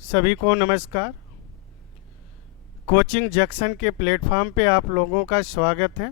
सभी को नमस्कार। कोचिंग जंक्शन के प्लेटफॉर्म पे आप लोगों का स्वागत है।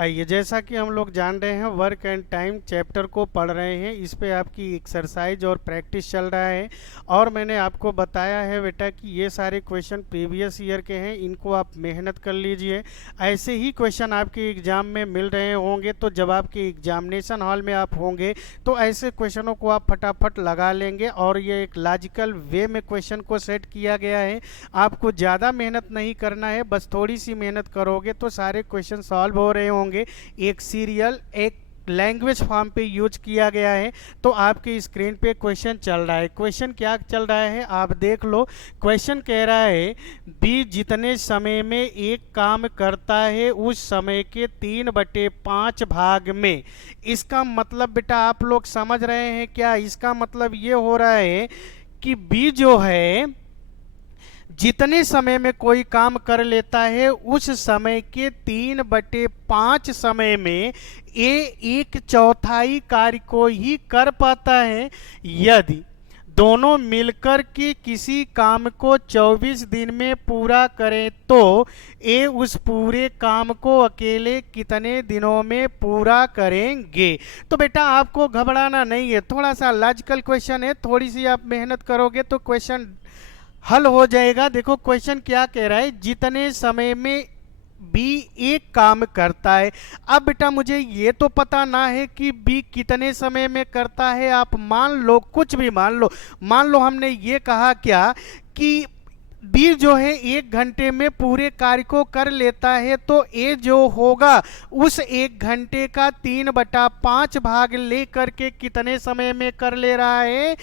आइए, जैसा कि हम लोग जान रहे हैं, वर्क एंड टाइम चैप्टर को पढ़ रहे हैं। इस पे आपकी एक्सरसाइज और प्रैक्टिस चल रहा है और मैंने आपको बताया है बेटा कि ये सारे क्वेश्चन प्रीवियस ईयर के हैं, इनको आप मेहनत कर लीजिए। ऐसे ही क्वेश्चन आपके एग्ज़ाम में मिल रहे होंगे, तो जब आपके एग्जामिनेशन हॉल में आप होंगे तो ऐसे क्वेश्चनों को आप फटाफट लगा लेंगे। और ये एक लॉजिकल वे में क्वेश्चन को सेट किया गया है। आपको ज़्यादा मेहनत नहीं करना है, बस थोड़ी सी मेहनत करोगे तो सारे क्वेश्चन सॉल्व हो रहे होंगे। एक सीरियल, एक लैंग्वेज फॉर्म पे यूज किया गया है। तो आपके स्क्रीन पे क्वेश्चन चल रहा है। क्वेश्चन क्या चल रहा है आप देख लो। क्वेश्चन कह रहा है बी जितने समय में एक काम करता है उस समय के 3/5 भाग में। इसका मतलब बेटा आप लोग समझ रहे हैं क्या? इसका मतलब ये हो रहा है कि बी जो है जितने समय में कोई काम कर लेता है उस समय के 3/5 समय में ए 1/4 कार्य को ही कर पाता है। यदि दोनों मिलकर के किसी काम को 24 दिन में पूरा करें तो ए उस पूरे काम को अकेले कितने दिनों में पूरा करेंगे। तो बेटा आपको घबराना नहीं है, थोड़ा सा लॉजिकल क्वेश्चन है, थोड़ी सी आप मेहनत करोगे तो क्वेश्चन हल हो जाएगा। देखो क्वेश्चन क्या कह रहा है, जितने समय में बी एक काम करता है। अब बेटा मुझे ये तो पता ना है कि बी कितने समय में करता है। आप मान लो, कुछ भी मान लो हमने ये कहा क्या कि बी जो है 1 घंटे में पूरे कार्य को कर लेता है, तो ए जो होगा उस 1 घंटे का 3/5 भाग ले करके कितने समय में कर ले रहा है?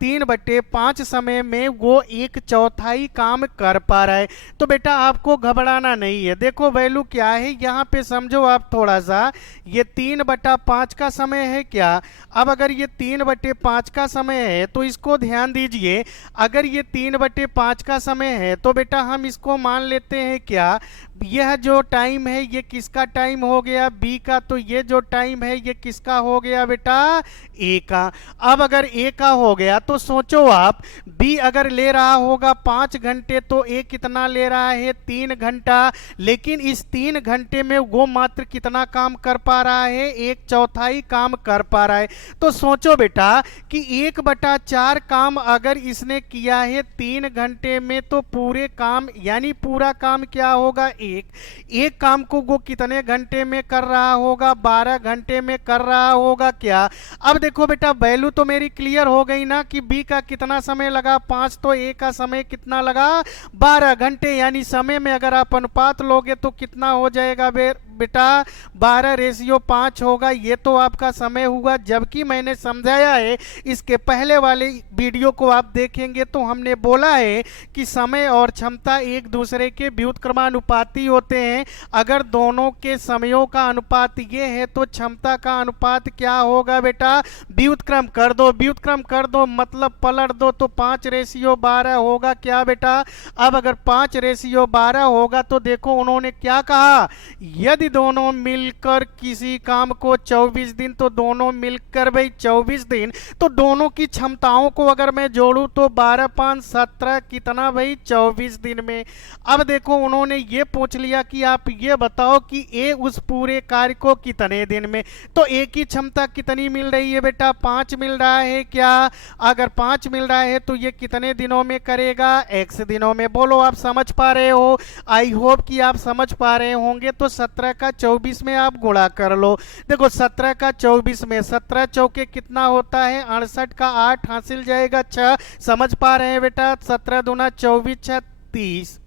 3/5 समय में वो 1/4 काम कर पा रहा है। तो बेटा आपको घबराना नहीं है। देखो वैल्यू क्या है यहाँ पे, समझो आप थोड़ा सा। ये 3/5 का समय है क्या? अब अगर ये 3/5 का समय है तो इसको ध्यान दीजिए। अगर ये 3/5 का समय है तो बेटा हम इसको मान लेते हैं क्या, यह जो टाइम है ये किसका टाइम हो गया? बी का। तो ये जो टाइम है ये किसका हो गया बेटा? ए का। अब अगर ए का हो गया तो सोचो आप, बी अगर ले रहा होगा 5 घंटे तो ए कितना ले रहा है? 3 घंटा। लेकिन इस 3 घंटे में वो मात्र कितना काम कर पा रहा है? 1/4 काम कर पा रहा है। तो सोचो बेटा कि 1/4 काम अगर इसने किया है 3 घंटे में, तो पूरे काम यानी पूरा काम क्या होगा? एक काम को वो कितने घंटे में कर रहा होगा? 12 घंटे में कर रहा होगा क्या? अब देखो बेटा वैल्यू तो मेरी क्लियर हो गई ना कि बी का कितना समय लगा? 5। तो ए का समय कितना लगा? 12 घंटे। यानी समय में अगर आप अनुपात लोगे तो कितना हो जाएगा बेटा? 12:5 होगा। ये तो आपका समय हुआ। जबकि मैंने समझाया है, इसके पहले वाले वीडियो को आप देखेंगे तो हमने बोला है कि समय और क्षमता एक दूसरे के व्युत्क्रमानुपाती होते हैं। अगर दोनों के समयों का अनुपात ये है तो क्षमता का अनुपात क्या होगा बेटा? व्युत्क्रम कर दो, व्युत्क्रम कर दो मतलब पलट दो, तो 5:12 होगा क्या बेटा? अब अगर 5:12 होगा तो देखो उन्होंने क्या कहा, यदि दोनों मिलकर किसी काम को 24 दिन, तो दोनों मिलकर भाई 24 दिन, तो दोनों की क्षमताओं को अगर मैं जोड़ूं तो 12×5 17 कितना भाई? 24 दिन में। अब देखो उन्होंने ये पूछ लिया कि आप ये बताओ कि ए उस पूरे कार्य को कितने दिन में। तो ए की क्षमता कितनी मिल रही है बेटा? 5 मिल रहा है क्या? अगर 5 मिल रहा है तो ये कितने दिनों में करेगा? x दिनों में। बोलो आप समझ पा रहे हो? आई होप कि आप समझ पा रहे होंगे। तो 17 का 24 में आप गुणा कर लो। देखो 17 का 24 में 17 चौके कितना होता है? 68 का 8 हासिल जाएगा 6। समझ पा रहे हैं बेटा? 17 दूना 24 6 30,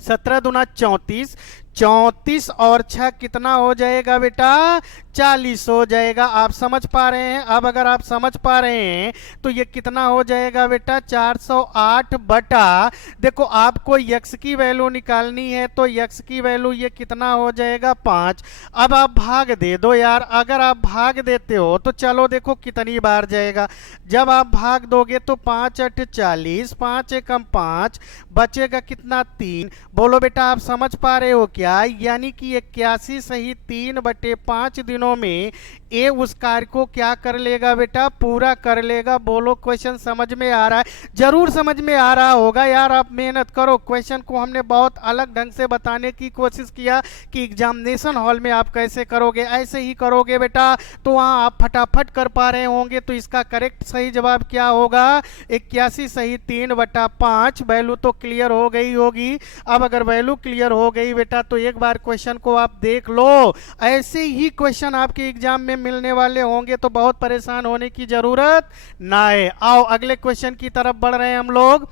17 दूना 34, 34 और 6 कितना हो जाएगा बेटा? 40 हो जाएगा। आप समझ पा रहे हैं? अब अगर आप समझ पा रहे हैं तो ये कितना हो जाएगा बेटा? 408 बटा, देखो आपको x की वैल्यू निकालनी है तो x की वैल्यू ये कितना हो जाएगा? 5। अब आप भाग दे दो यार। अगर आप भाग देते हो तो चलो देखो कितनी बार जाएगा। जब आप भाग दोगे तो 5 8 40, 5 एकम 5, बचेगा कितना? 3। बोलो बेटा आप समझ पा रहे हो क्या? यानी कि 81 सही 3/5 दिनों में ए उस कार्य को क्या कर लेगा बेटा, पूरा कर लेगा। बोलो क्वेश्चन समझ में आ रहा है? जरूर समझ में आ रहा होगा यार। आप मेहनत करो। क्वेश्चन को हमने बहुत अलग ढंग से बताने की कोशिश किया कि एग्जामिनेशन हॉल में आप कैसे करोगे, ऐसे ही करोगे बेटा तो वहां आप फटाफट कर पा रहे होंगे। तो इसका करेक्ट सही जवाब क्या होगा, 81 सही 3/5। वैल्यू तो क्लियर हो गई होगी। अब अगर वैल्यू क्लियर हो गई बेटा तो एक बार क्वेश्चन को आप देख लो। ऐसे ही क्वेश्चन आपके एग्जाम में मिलने वाले होंगे, तो बहुत परेशान होने की जरूरत ना है। आओ अगले क्वेश्चन की तरफ बढ़ रहे हैं हम लोग।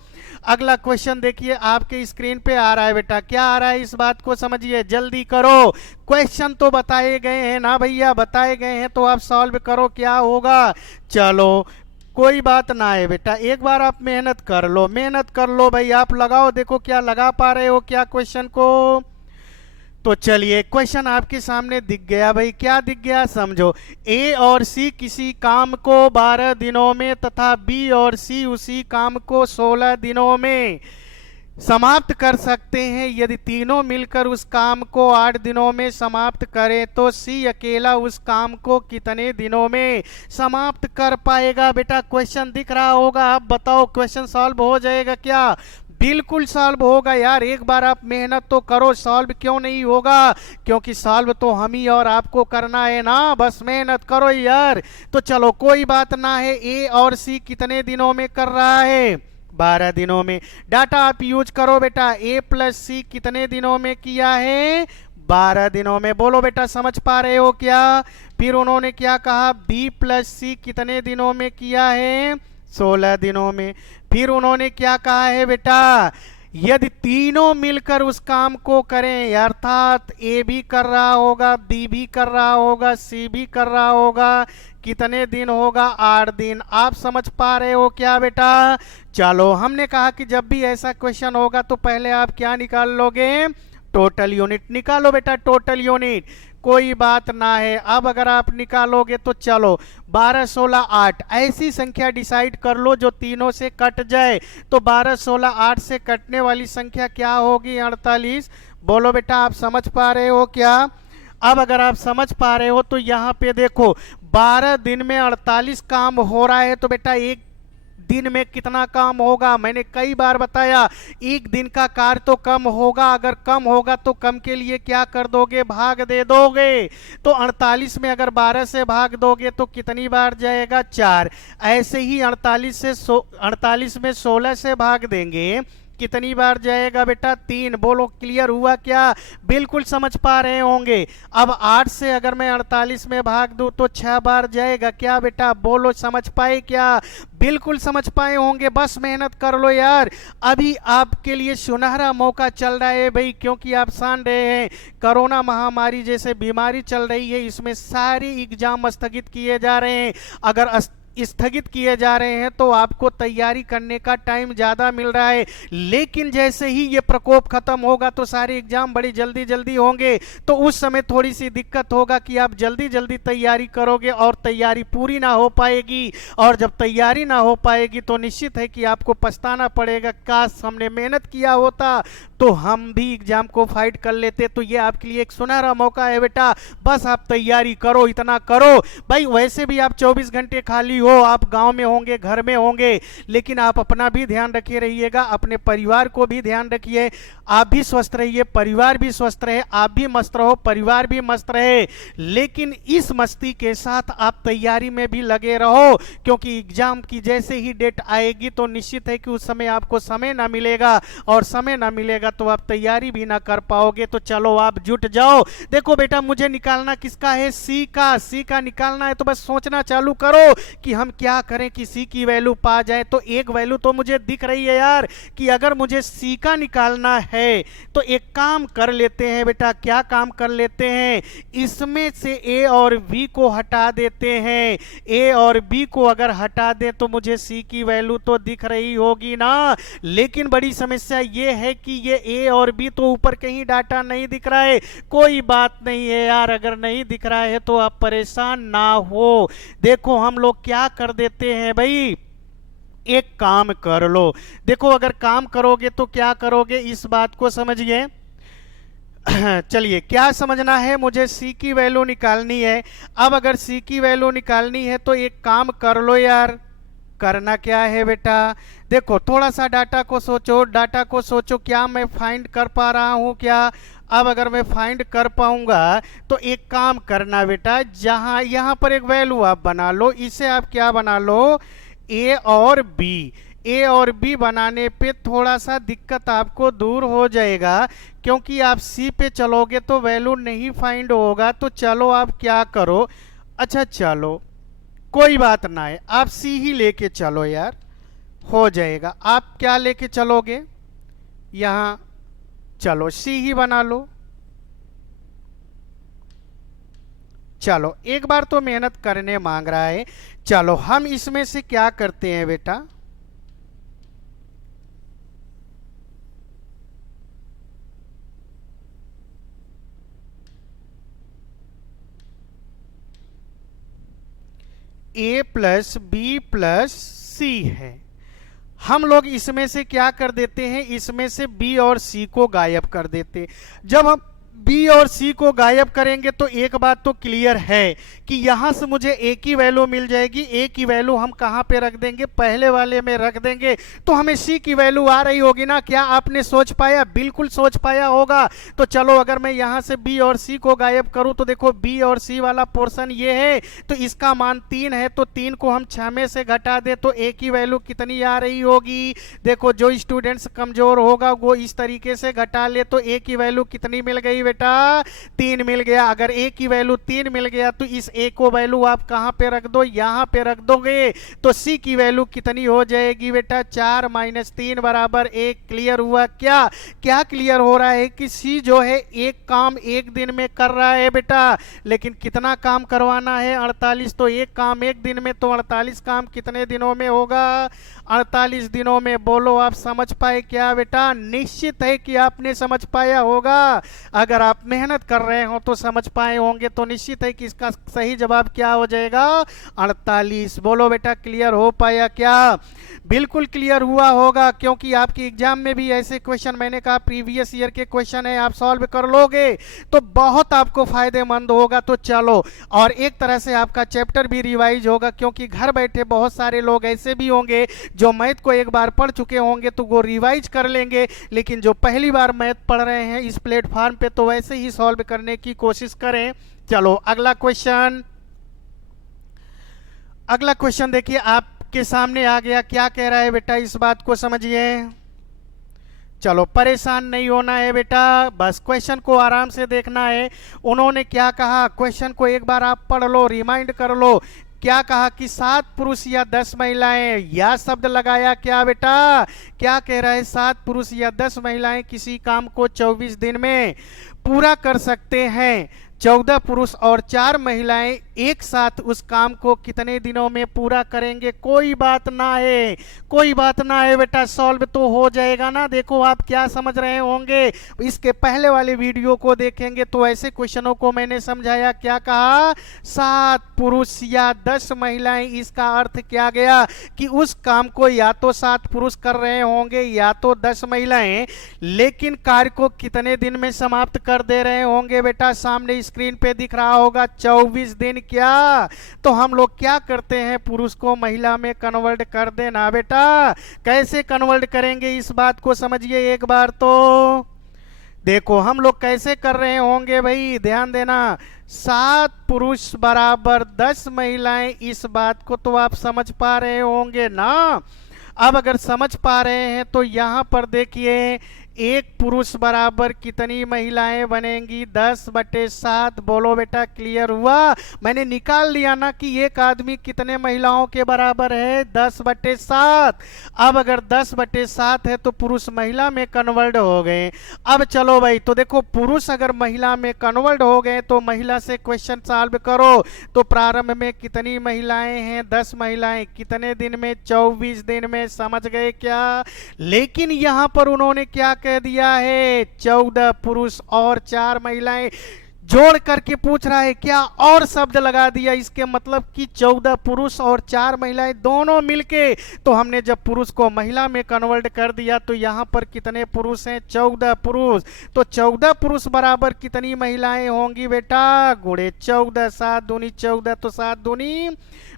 अगला क्वेश्चन देखिए आपके स्क्रीन पे आ रहा है बेटा। क्या आ रहा है इस बात को समझिए, जल्दी करो। क्वेश्चन तो बताए गए हैं ना भैया, बताए गए हैं तो आप सॉल्व करो। क्या होगा, चलो कोई बात ना है बेटा, एक बार आप मेहनत कर लो, मेहनत कर लो भाई। आप लगाओ, देखो क्या लगा पा रहे हो क्या क्वेश्चन को। तो चलिए क्वेश्चन आपके सामने दिख गया भाई। क्या दिख गया समझो। ए और सी किसी काम को 12 दिनों में तथा बी और सी उसी काम को 16 दिनों में समाप्त कर सकते हैं। यदि तीनों मिलकर उस काम को 8 दिनों में समाप्त करें तो सी अकेला उस काम को कितने दिनों में समाप्त कर पाएगा। बेटा क्वेश्चन दिख रहा होगा, आप बताओ क्वेश्चन सॉल्व हो जाएगा क्या? बिल्कुल सॉल्व होगा यार। एक बार आप मेहनत तो करो, सॉल्व क्यों नहीं होगा, क्योंकि सॉल्व तो हम ही और आपको करना है ना। बस मेहनत करो यार। तो चलो कोई बात ना है। ए और सी कितने दिनों में कर रहा है, 12 दिनों में। डाटा आप यूज करो बेटा। ए प्लस सी कितने दिनों में किया है, 12 दिनों में। बोलो बेटा समझ पा रहे हो क्या? फिर उन्होंने क्या कहा, बी प्लस सी कितने दिनों में किया है, 16 दिनों में। फिर उन्होंने क्या कहा है बेटा, यदि तीनों मिलकर उस काम को करें, अर्थात ए भी कर रहा होगा, बी भी कर रहा होगा, सी भी कर रहा होगा, कितने दिन होगा, 8 दिन। आप समझ पा रहे हो क्या बेटा? चलो हमने कहा कि जब भी ऐसा क्वेश्चन होगा तो पहले आप क्या निकाल लोगे, टोटल यूनिट निकालो बेटा, टोटल यूनिट। कोई बात ना है। अब अगर आप निकालोगे तो चलो 12 16 8 ऐसी संख्या डिसाइड कर लो जो तीनों से कट जाए। तो 12 16 8 से कटने वाली संख्या क्या होगी, 48। बोलो बेटा आप समझ पा रहे हो क्या? अब अगर आप समझ पा रहे हो तो यहाँ पे देखो 12 दिन में 48 काम हो रहा है, तो बेटा एक दिन में कितना काम होगा। मैंने कई बार बताया एक दिन का कार्य तो कम होगा, अगर कम होगा तो कम के लिए क्या कर दोगे, भाग दे दोगे। तो 48 में अगर 12 से भाग दोगे तो कितनी बार जाएगा, 4। ऐसे ही 48 में 16 से भाग देंगे, कितनी बार जाएगा बेटा, 3। बोलो क्लियर हुआ क्या? बिल्कुल समझ पा रहे होंगे। अब 8 से अगर मैं 48 में भाग दूं तो 6 बार जाएगा क्या बेटा? बोलो समझ पाए क्या? बिल्कुल समझ पाए होंगे। बस मेहनत कर लो यार, अभी आपके लिए सुनहरा मौका चल रहा है भाई, क्योंकि आप जान रहे हैं कोरोना महामारी जैसे बीमारी चल रही है, इसमें सारे एग्जाम स्थगित किए जा रहे हैं। अगर स्थगित किए जा रहे हैं तो आपको तैयारी करने का टाइम ज़्यादा मिल रहा है, लेकिन जैसे ही ये प्रकोप खत्म होगा तो सारे एग्जाम बड़ी जल्दी जल्दी होंगे। तो उस समय थोड़ी सी दिक्कत होगा कि आप जल्दी जल्दी तैयारी करोगे और तैयारी पूरी ना हो पाएगी। और जब तैयारी ना हो पाएगी तो निश्चित है कि आपको पछताना पड़ेगा, काश हमने मेहनत किया होता तो हम भी एग्जाम को फाइट कर लेते। तो ये आपके लिए एक सुनहरा मौका है बेटा, बस आप तैयारी करो, इतना करो भाई। वैसे भी आप 24 घंटे खाली हो, आप गांव में होंगे, घर में होंगे, लेकिन आप अपना भी ध्यान रखे रहिएगा, अपने परिवार को भी ध्यान रखिए। आप भी स्वस्थ रहिए, परिवार भी स्वस्थ रहे, आप भी मस्त रहो, परिवार भी मस्त रहे। लेकिन इस मस्ती के साथ आप तैयारी में भी लगे रहो, क्योंकि एग्जाम की जैसे ही डेट आएगी तो निश्चित है कि उस समय आपको समय ना मिलेगा, और समय ना मिलेगा तो आप तैयारी भी ना कर पाओगे। तो चलो आप जुट जाओ। देखो बेटा मुझे निकालना किसका है, सी का। सी का निकालना है तो बस सोचना चालू करो कि हम क्या करें कि सी की वैल्यू पा जाए। तो एक वैल्यू तो मुझे दिख रही है यार कि अगर मुझे सी का निकालना है तो एक काम कर लेते हैं बेटा। क्या काम कर लेते हैं, इसमें से ए और बी को हटा देते हैं। ए और बी को अगर हटा दें तो मुझे सी की वैल्यू तो दिख रही होगी ना। लेकिन बड़ी समस्या ये है कि ये ए और बी तो ऊपर कहीं डाटा नहीं दिख रहा है। कोई बात नहीं है यार, अगर नहीं दिख रहा है तो आप परेशान ना हो। देखो हम लोग क्या कर देते हैं भाई, एक काम कर लो। देखो अगर काम करोगे तो क्या करोगे, इस बात को समझिए। चलिए, क्या समझना है, मुझे सी की वैल्यू निकालनी है। अब अगर सी की वैल्यू निकालनी है तो एक काम कर लो यार। करना क्या है बेटा, देखो थोड़ा सा डाटा को सोचो, डाटा को सोचो, क्या मैं फाइंड कर पा रहा हूँ क्या। अब अगर मैं फाइंड कर पाऊंगा तो एक काम करना बेटा, जहां यहां पर एक वैल्यू आप बना लो, इसे आप क्या बना लो, ए और बी। ए और बी बनाने पे थोड़ा सा दिक्कत आपको दूर हो जाएगा, क्योंकि आप सी पे चलोगे तो वैल्यू नहीं फाइंड होगा। तो चलो आप क्या करो, अच्छा चलो कोई बात ना है, आप सी ही लेके चलो यार, हो जाएगा। आप क्या लेके चलोगे, यहां चलो सी ही बना लो। चलो एक बार तो मेहनत करने मांग रहा है। चलो हम इसमें से क्या करते हैं बेटा, ए प्लस बी प्लस सी है। हम लोग इसमें से क्या कर देते हैं, इसमें से बी और सी को गायब कर देते हैं। जब हम बी और सी को गायब करेंगे तो एक बात तो क्लियर है कि यहां से मुझे ए की वैल्यू मिल जाएगी। ए की वैल्यू हम कहां पे रख देंगे, पहले वाले में रख देंगे, तो हमें सी की वैल्यू आ रही होगी ना। क्या आपने सोच पाया, बिल्कुल सोच पाया होगा। तो चलो अगर मैं यहां से बी और सी को गायब करूं तो देखो बी और सी वाला पोर्शन ये है, तो इसका मान 3 है, तो 3 को हम 6 में से घटा दे तो ए की वैल्यू कितनी आ रही होगी। देखो जो स्टूडेंट्स कमजोर होगा वो इस तरीके से घटा ले, तो ए की वैल्यू कितनी मिल गई बेटा, 3 मिल गया। अगर ए की वैल्यू 3 मिल गया तो इस ए को वैल्यू आप कहां पे रख दो, यहां पे रख दोगे, तो सी की वैल्यू कितनी हो जाएगी बेटा, 4 माइनस 3 बराबर 1। क्लियर हुआ क्या, क्या क्लियर हो रहा है कि सी जो है एक काम एक दिन में कर रहा है बेटा, लेकिन कितना काम करवाना है, 48। तो एक काम एक दिन में, तो 48 काम कितने दिनों में होगा, 48 दिनों में। बोलो आप समझ पाए क्या बेटा, निश्चित है कि आपने समझ पाया होगा। अगर आप मेहनत कर रहे हो तो समझ पाए होंगे, तो निश्चित है कि इसका सही जवाब क्या हो जाएगा, 48। बोलो बेटा क्लियर हो पाया क्या, बिल्कुल क्लियर हुआ होगा, क्योंकि आपके एग्जाम में भी ऐसे क्वेश्चन, मैंने कहा प्रीवियस ईयर के क्वेश्चन है, आप सॉल्व कर लोगे तो बहुत आपको फायदेमंद होगा। तो चलो, और एक तरह से आपका चैप्टर भी रिवाइज होगा, क्योंकि घर बैठे बहुत सारे लोग ऐसे भी होंगे जो मैथ को एक बार पढ़ चुके होंगे तो वो रिवाइज कर लेंगे, लेकिन जो पहली बार मैथ पढ़ रहे हैं इस प्लेटफॉर्म पे तो वैसे ही सॉल्व करने की कोशिश करें। चलो अगला क्वेश्चन, अगला क्वेश्चन देखिए आपके सामने आ गया। क्या कह रहा है बेटा, इस बात को समझिए। चलो परेशान नहीं होना है बेटा, बस क्वेश्चन को आराम से देखना है। उन्होंने क्या कहा, क्वेश्चन को एक बार आप पढ़ लो, रिमाइंड कर लो। क्या कहा कि 7 पुरुष या 10 महिलाएं, या शब्द लगाया क्या बेटा, क्या कह रहा है, 7 पुरुष या 10 महिलाएं किसी काम को 24 दिन में पूरा कर सकते हैं। 14 पुरुष और 4 महिलाएं एक साथ उस काम को कितने दिनों में पूरा करेंगे। कोई बात ना है, कोई बात ना है बेटा, सॉल्व तो हो जाएगा ना। देखो आप क्या समझ रहे होंगे, इसके पहले वाले वीडियो को देखेंगे तो ऐसे क्वेश्चनों को मैंने समझाया। क्या कहा, 7 पुरुष या 10 महिलाएं, इसका अर्थ क्या गया कि उस काम को या तो 7 पुरुष कर रहे होंगे या तो 10 महिलाएं, लेकिन कार्य को कितने दिन में समाप्त कर दे रहे होंगे बेटा, सामने स्क्रीन पे दिख रहा होगा 24 दिन। क्या, तो हम लोग क्या करते हैं, पुरुष को महिला में कन्वर्ट कर देना बेटा। कैसे कन्वर्ट करेंगे इस बात को समझिए एक बार तो। देखो हम लोग कैसे कर रहे होंगे भाई, ध्यान देना, 7 पुरुष बराबर 10 महिलाएं, इस बात को तो आप समझ पा रहे होंगे ना। अब अगर समझ पा रहे हैं तो यहां पर देखिए, एक पुरुष बराबर कितनी महिलाएं बनेंगी, 10/7। बोलो बेटा क्लियर हुआ, मैंने निकाल लिया ना कि एक आदमी कितने महिलाओं के बराबर है, 10/7। अब अगर 10/7 है तो पुरुष महिला में कन्वर्ट हो गए। अब चलो भाई, तो देखो पुरुष अगर महिला में कन्वर्ट हो गए तो महिला से क्वेश्चन सॉल्व करो, तो प्रारंभ में कितनी महिलाएं हैं, 10 महिलाएं, कितने दिन में, 24 दिन में। समझ गए क्या, लेकिन यहां पर उन्होंने क्या कह दिया है, 14 पुरुष और 4 महिलाएं। जोड़ करके पूछ रहा है क्या, और शब्द लगा दिया, इसके मतलब कि 14 पुरुष और 4 महिलाएं दोनों मिलके। तो हमने जब पुरुष को महिला में कन्वर्ट कर दिया तो यहाँ पर कितने पुरुष हैं, 14 पुरुष। तो 14 पुरुष बराबर कितनी महिलाएं होंगी बेटा, गुणे 14, 7 दूनी 14, तो 7 दूनी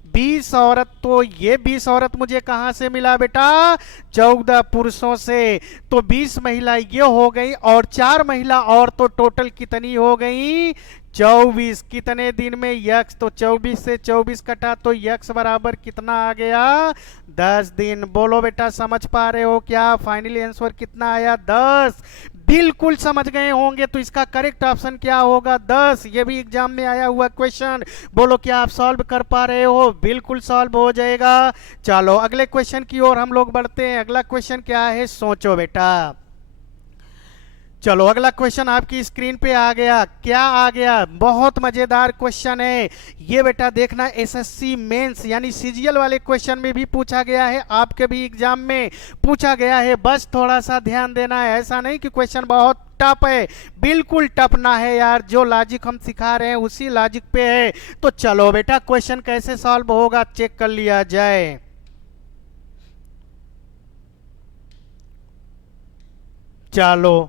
20 औरत। तो ये 20 औरत मुझे कहां से मिला बेटा, 14 पुरुषों से। तो 20 महिला ये हो गई और 4 महिला और, तो टोटल कितनी हो गई, 24। कितने दिन में, यक्स। तो 24 से 24 कटा तो यक्स बराबर कितना आ गया, 10 दिन। बोलो बेटा समझ पा रहे हो क्या, फाइनली आंसर कितना आया, 10। बिल्कुल समझ गए होंगे। तो इसका करेक्ट ऑप्शन क्या होगा, 10। ये भी एग्जाम में आया हुआ क्वेश्चन। बोलो क्या आप सॉल्व कर पा रहे हो, बिल्कुल सॉल्व हो जाएगा। चलो अगले क्वेश्चन की ओर हम लोग बढ़ते हैं। अगला क्वेश्चन क्या है, सोचो बेटा। चलो अगला क्वेश्चन आपकी स्क्रीन पे आ गया। क्या आ गया, बहुत मजेदार क्वेश्चन है ये बेटा, देखना। एसएससी मेंस यानी सीजीएल वाले क्वेश्चन में भी पूछा गया है, आपके भी एग्जाम में पूछा गया है। बस थोड़ा सा ध्यान देना है, ऐसा नहीं कि क्वेश्चन बहुत टफ है, बिल्कुल टफ ना है यार। जो लॉजिक हम सिखा रहे हैं उसी लॉजिक पे है। तो चलो बेटा क्वेश्चन कैसे सॉल्व होगा चेक कर लिया जाए। चलो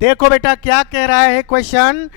देखो बेटा क्या कह रहा है क्वेश्चन,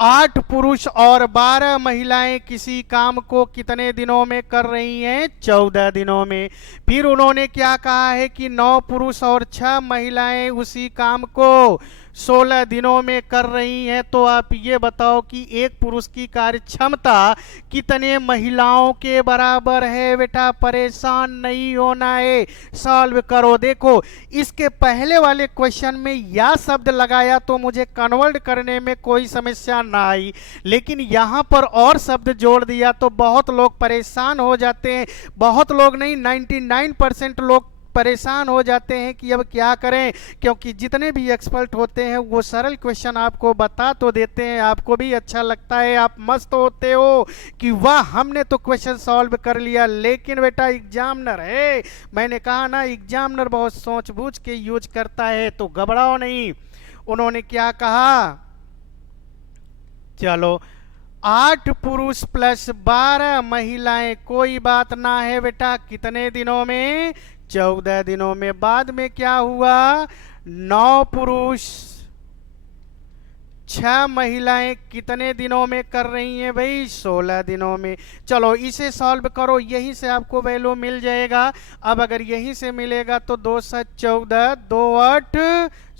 8 पुरुष और 12 महिलाएं किसी काम को कितने दिनों में कर रही हैं, 14 दिनों में। फिर उन्होंने क्या कहा है कि 9 पुरुष और 6 महिलाएं उसी काम को 16 दिनों में कर रही हैं। तो आप ये बताओ कि एक पुरुष की कार्य क्षमता कितने महिलाओं के बराबर है। बेटा परेशान नहीं होना है, सॉल्व करो। देखो इसके पहले वाले क्वेश्चन में या शब्द लगाया तो मुझे कन्वर्ट करने में कोई समस्या ना आई, लेकिन यहाँ पर और शब्द जोड़ दिया तो बहुत लोग परेशान हो जाते हैं। बहुत लोग नहीं, 99% लोग परेशान हो जाते हैं कि अब क्या करें, क्योंकि जितने भी एक्सपर्ट होते हैं वो सरल क्वेश्चन आपको बता तो देते हैं, आपको भी अच्छा लगता है, आप मस्त होते हो कि वाह हमने तो क्वेश्चन सॉल्व कर लिया। लेकिन बेटा एग्जामिनर है, मैंने कहा ना एग्जामिनर बहुत सोच बूझ के यूज करता है, तो घबराओ नहीं। उन्होंने क्या कहा, चलो 8 पुरुष प्लस 12 महिलाएं, कोई बात ना है बेटा, कितने दिनों में, 14 दिनों में। बाद में क्या हुआ, 9 पुरुष 6 महिलाएं कितने दिनों में कर रही हैं भाई, 16 दिनों में। चलो इसे सॉल्व करो, यहीं से आपको वैल्यू मिल जाएगा। अब अगर यहीं से मिलेगा तो 2 7 14, 2 8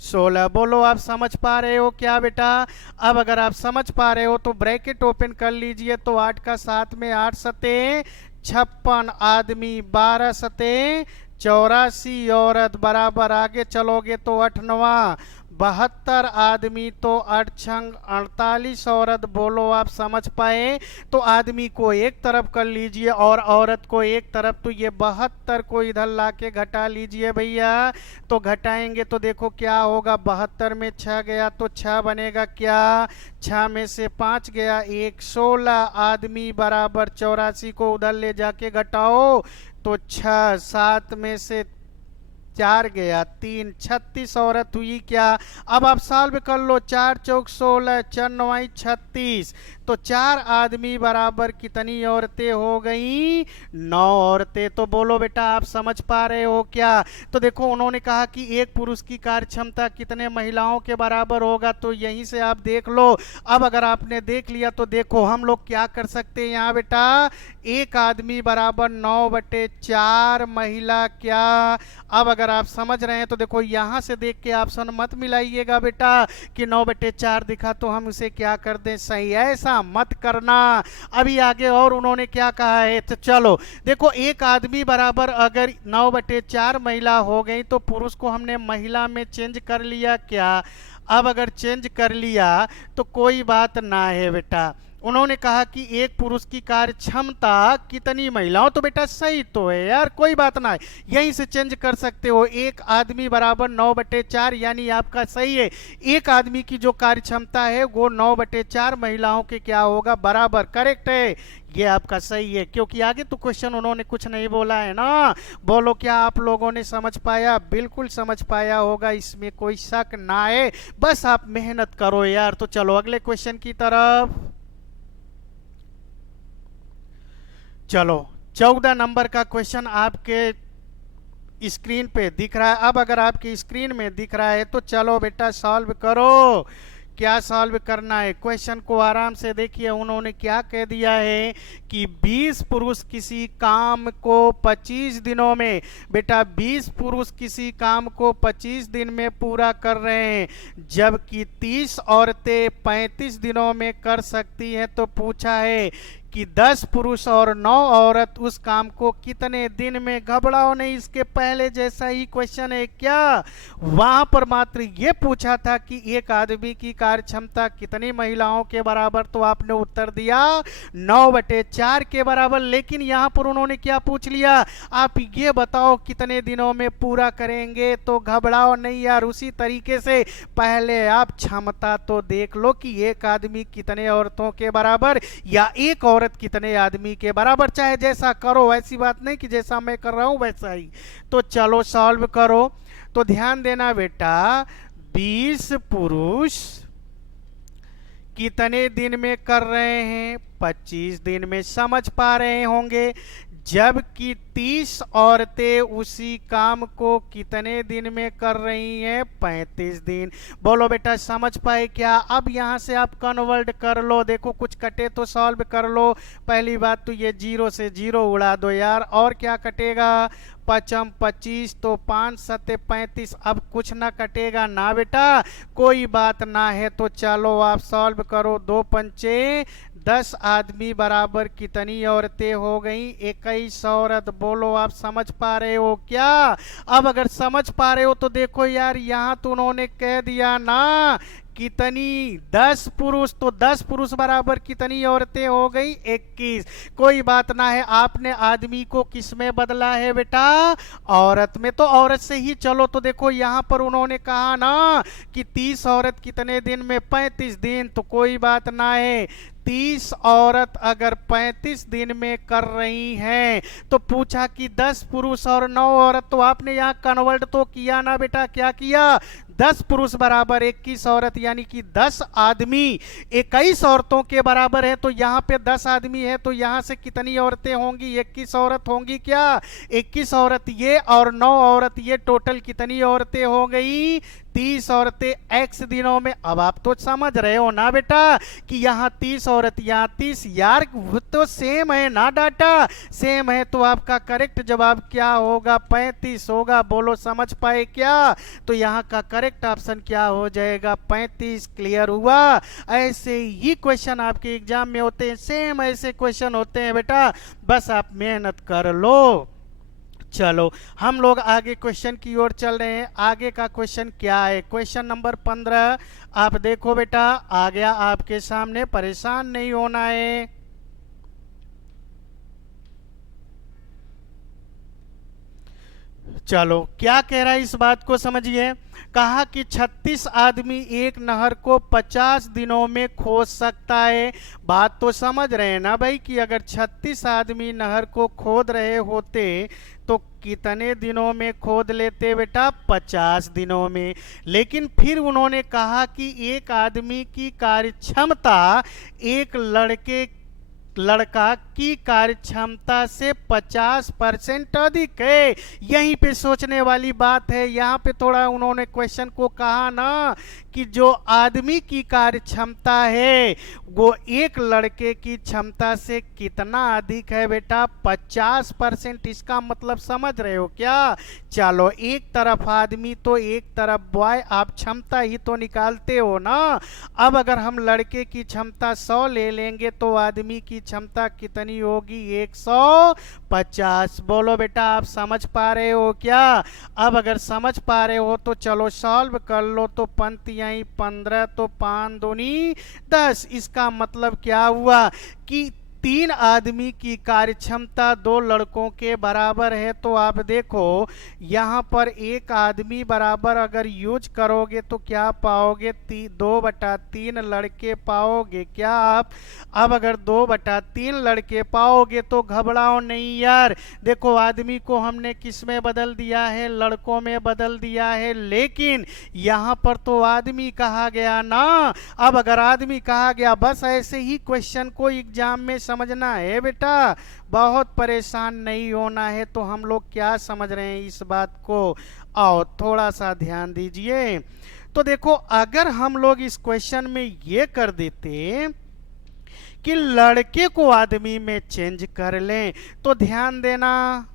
16। बोलो आप समझ पा रहे हो क्या बेटा। अब अगर आप समझ पा रहे हो तो ब्रैकेट ओपन कर लीजिए। तो 8 का 7 में 8 सते 56 आदमी, 12 सते 84 औरत, बराबर आगे चलोगे तो 8 9 72 आदमी, तो 8 छंग 48 औरत। बोलो आप समझ पाए। तो आदमी को एक तरफ कर लीजिए और औरत को एक तरफ, तो ये 72 को इधर लाके घटा लीजिए भैया। तो घटाएंगे तो देखो क्या होगा, 72 में 6 गया तो 6 बनेगा क्या, 6 में से 5 गया 1, 16 आदमी बराबर 84 को उधर ले जाके घटाओ तो 6, 7 में से 4 गया 3, 36 औरत हुई क्या। अब आप सॉल्व कर लो, 4 चौक 16, 4 9 36, तो 4 आदमी बराबर कितनी औरतें हो गई, 9 औरतें। तो बोलो बेटा आप समझ पा रहे हो क्या। तो देखो उन्होंने कहा कि एक पुरुष की कार्य क्षमता कितने महिलाओं के बराबर होगा, तो यहीं से आप देख लो। अब अगर आपने देख लिया तो देखो हम लोग क्या कर सकते हैं यहाँ बेटा, एक आदमी बराबर 9/4 महिला क्या। अब अगर आप समझ रहे हैं तो देखो यहां से देख के ऑप्शन मत मिलाइएगा बेटा कि 9/4 दिखा तो हम उसे क्या कर दें सही, ऐसा मत करना। अभी आगे और उन्होंने क्या कहा है, तो चलो देखो एक आदमी बराबर अगर 9/4 महिला हो गई तो पुरुष को हमने महिला में चेंज कर लिया क्या। अब अगर चेंज कर लिया तो कोई बात ना है बेटा, उन्होंने कहा कि एक पुरुष की कार्य क्षमता कितनी महिलाओं, तो बेटा सही तो है यार, कोई बात ना है, यहीं से चेंज कर सकते हो। एक आदमी बराबर 9/4, यानी आपका सही है। एक आदमी की जो कार्य क्षमता है वो 9/4 महिलाओं के क्या होगा, बराबर, करेक्ट है, ये आपका सही है। क्योंकि आगे तो क्वेश्चन उन्होंने कुछ नहीं बोला है ना। बोलो क्या आप लोगों ने समझ पाया? बिल्कुल समझ पाया होगा, इसमें कोई शक ना है, बस आप मेहनत करो यार। तो चलो अगले क्वेश्चन की तरफ चलो। 14 नंबर का क्वेश्चन आपके स्क्रीन पे दिख रहा है। अब अगर आपकी स्क्रीन में दिख रहा है तो चलो बेटा सॉल्व करो। क्या सॉल्व करना है, क्वेश्चन को आराम से देखिए। उन्होंने क्या कह दिया है कि 20 पुरुष किसी काम को 25 दिनों में, बेटा 20 पुरुष किसी काम को 25 दिन में पूरा कर रहे हैं, जबकि 30 औरतें 35 दिनों में कर सकती हैं। तो पूछा है कि 10 पुरुष और 9 औरत उस काम को कितने दिन में, घबराओ नहीं, इसके पहले जैसा ही क्वेश्चन है क्या। वहां पर मात्र ये पूछा था कि एक आदमी की कार्य क्षमता कितनी महिलाओं के बराबर, तो आपने उत्तर दिया 9/4 के बराबर। लेकिन यहां पर उन्होंने क्या पूछ लिया, आप ये बताओ कितने दिनों में पूरा करेंगे। तो घबराओ नहीं यार, उसी तरीके से पहले आप क्षमता तो देख लो कि एक आदमी कितने औरतों के बराबर या एक औरत कितने आदमी के बराबर। चाहे जैसा करो, ऐसी बात नहीं कि जैसा मैं कर रहा हूं वैसा ही। तो चलो सॉल्व करो। तो ध्यान देना बेटा, 20 पुरुष कितने दिन में कर रहे हैं, 25 दिन में, समझ पा रहे होंगे। जबकि 30 औरतें उसी काम को कितने दिन में कर रही हैं, 35 दिन। बोलो बेटा समझ पाए क्या। अब यहां से आप कन्वर्ट कर लो, देखो कुछ कटे तो सॉल्व कर लो। पहली बात तो ये 0 से 0 उड़ा दो यार, और क्या कटेगा, 5 25, तो 5 7 35, अब कुछ ना कटेगा ना बेटा, कोई बात ना है। तो चलो आप सॉल्व करो, 2 पंचे 10 आदमी बराबर कितनी औरतें हो गई, 21 औरत। बोलो आप समझ पा रहे हो क्या। अब अगर समझ पा रहे हो तो देखो यार, यहां तो उन्होंने कह दिया ना कितनी, 10 पुरुष, तो 10 पुरुष बराबर कितनी औरतें हो गई, 21। कोई बात ना है, आपने आदमी को किस में बदला है बेटा, औरत में, तो औरत से ही चलो। तो देखो यहां पर उन्होंने कहा ना कि 30 औरत कितने दिन में, 35 दिन। तो कोई बात ना है, 30 औरत अगर 35 दिन में कर रही हैं, तो पूछा कि 10 पुरुष और 9 औरत, तो आपने यहां कन्वर्ट तो किया ना बेटा, क्या किया, 10 पुरुष बराबर 21 औरत, यानी कि 10 आदमी 21 औरतों के बराबर है। तो यहाँ पे 10 आदमी है, तो यहाँ से कितनी औरतें होंगी, 21 औरत होंगी क्या, 21 औरत ये और 9 औरत ये, टोटल कितनी औरतें हो गई, 30 औरतें x दिनों में। अब आप तो समझ रहे हो ना बेटा कि यहाँ 30 औरत यहाँ 30, यार तो सेम है ना, डाटा सेम है। तो आपका करेक्ट जवाब क्या होगा, 35 होगा। बोलो समझ पाए क्या। तो यहाँ का करेक्ट ऑप्शन क्या हो जाएगा, 35। क्लियर हुआ। ऐसे ही क्वेश्चन आपके एग्जाम में होते हैं, सेम ऐसे क्वेश्चन होते हैं बेटा, बस आप मेहनत कर लो। चलो हम लोग आगे क्वेश्चन की ओर चल रहे हैं। आगे का क्वेश्चन क्या है, क्वेश्चन नंबर 15। आप देखो बेटा आ गया आपके सामने, परेशान नहीं होना है। चलो क्या कह रहा है इस बात को समझिए। कहा कि 36 आदमी एक नहर को 50 दिनों में खोद सकता है। बात तो समझ रहे हैं ना भाई कि अगर 36 आदमी नहर को खोद रहे होते तो कितने दिनों में खोद लेते बेटा, 50 दिनों में। लेकिन फिर उन्होंने कहा कि एक आदमी की कार्य क्षमता एक लड़का की कार्य क्षमता से 50% अधिक है। यहीं पे सोचने वाली बात है। यहाँ पे थोड़ा उन्होंने क्वेश्चन को कहा ना कि जो आदमी की कार्य क्षमता है वो एक लड़के की क्षमता से कितना अधिक है बेटा, 50%। इसका मतलब समझ रहे हो क्या। चलो एक तरफ आदमी तो एक तरफ बॉय, आप क्षमता ही तो निकालते हो ना। अब अगर हम लड़के की क्षमता 100 ले लेंगे तो आदमी की की क्षमता कितनी होगी? 150। बोलो बेटा, आप समझ पा रहे हो क्या? अब अगर समझ पा रहे हो तो चलो सॉल्व कर लो। तो पंक्तियां 15 तो 5 दूनी 10। इसका मतलब क्या हुआ कि 3 आदमी की कार्य क्षमता 2 लड़कों के बराबर है। तो आप देखो यहाँ पर एक आदमी बराबर अगर यूज करोगे तो क्या पाओगे? 2/3 लड़के पाओगे क्या आप? अब अगर 2/3 लड़के पाओगे तो घबराओ नहीं यार। देखो आदमी को हमने किस में बदल दिया है? लड़कों में बदल दिया है। लेकिन यहाँ पर तो आदमी कहा गया ना। अब अगर आदमी कहा गया, बस ऐसे ही क्वेश्चन को एग्जाम में समझना है बेटा, बहुत परेशान नहीं होना है। तो हम लोग क्या समझ रहे हैं इस बात को? आओ थोड़ा सा ध्यान दीजिए। तो देखो अगर हम लोग इस क्वेश्चन में ये कर देते कि लड़के को आदमी में चेंज कर लें, तो ध्यान देना,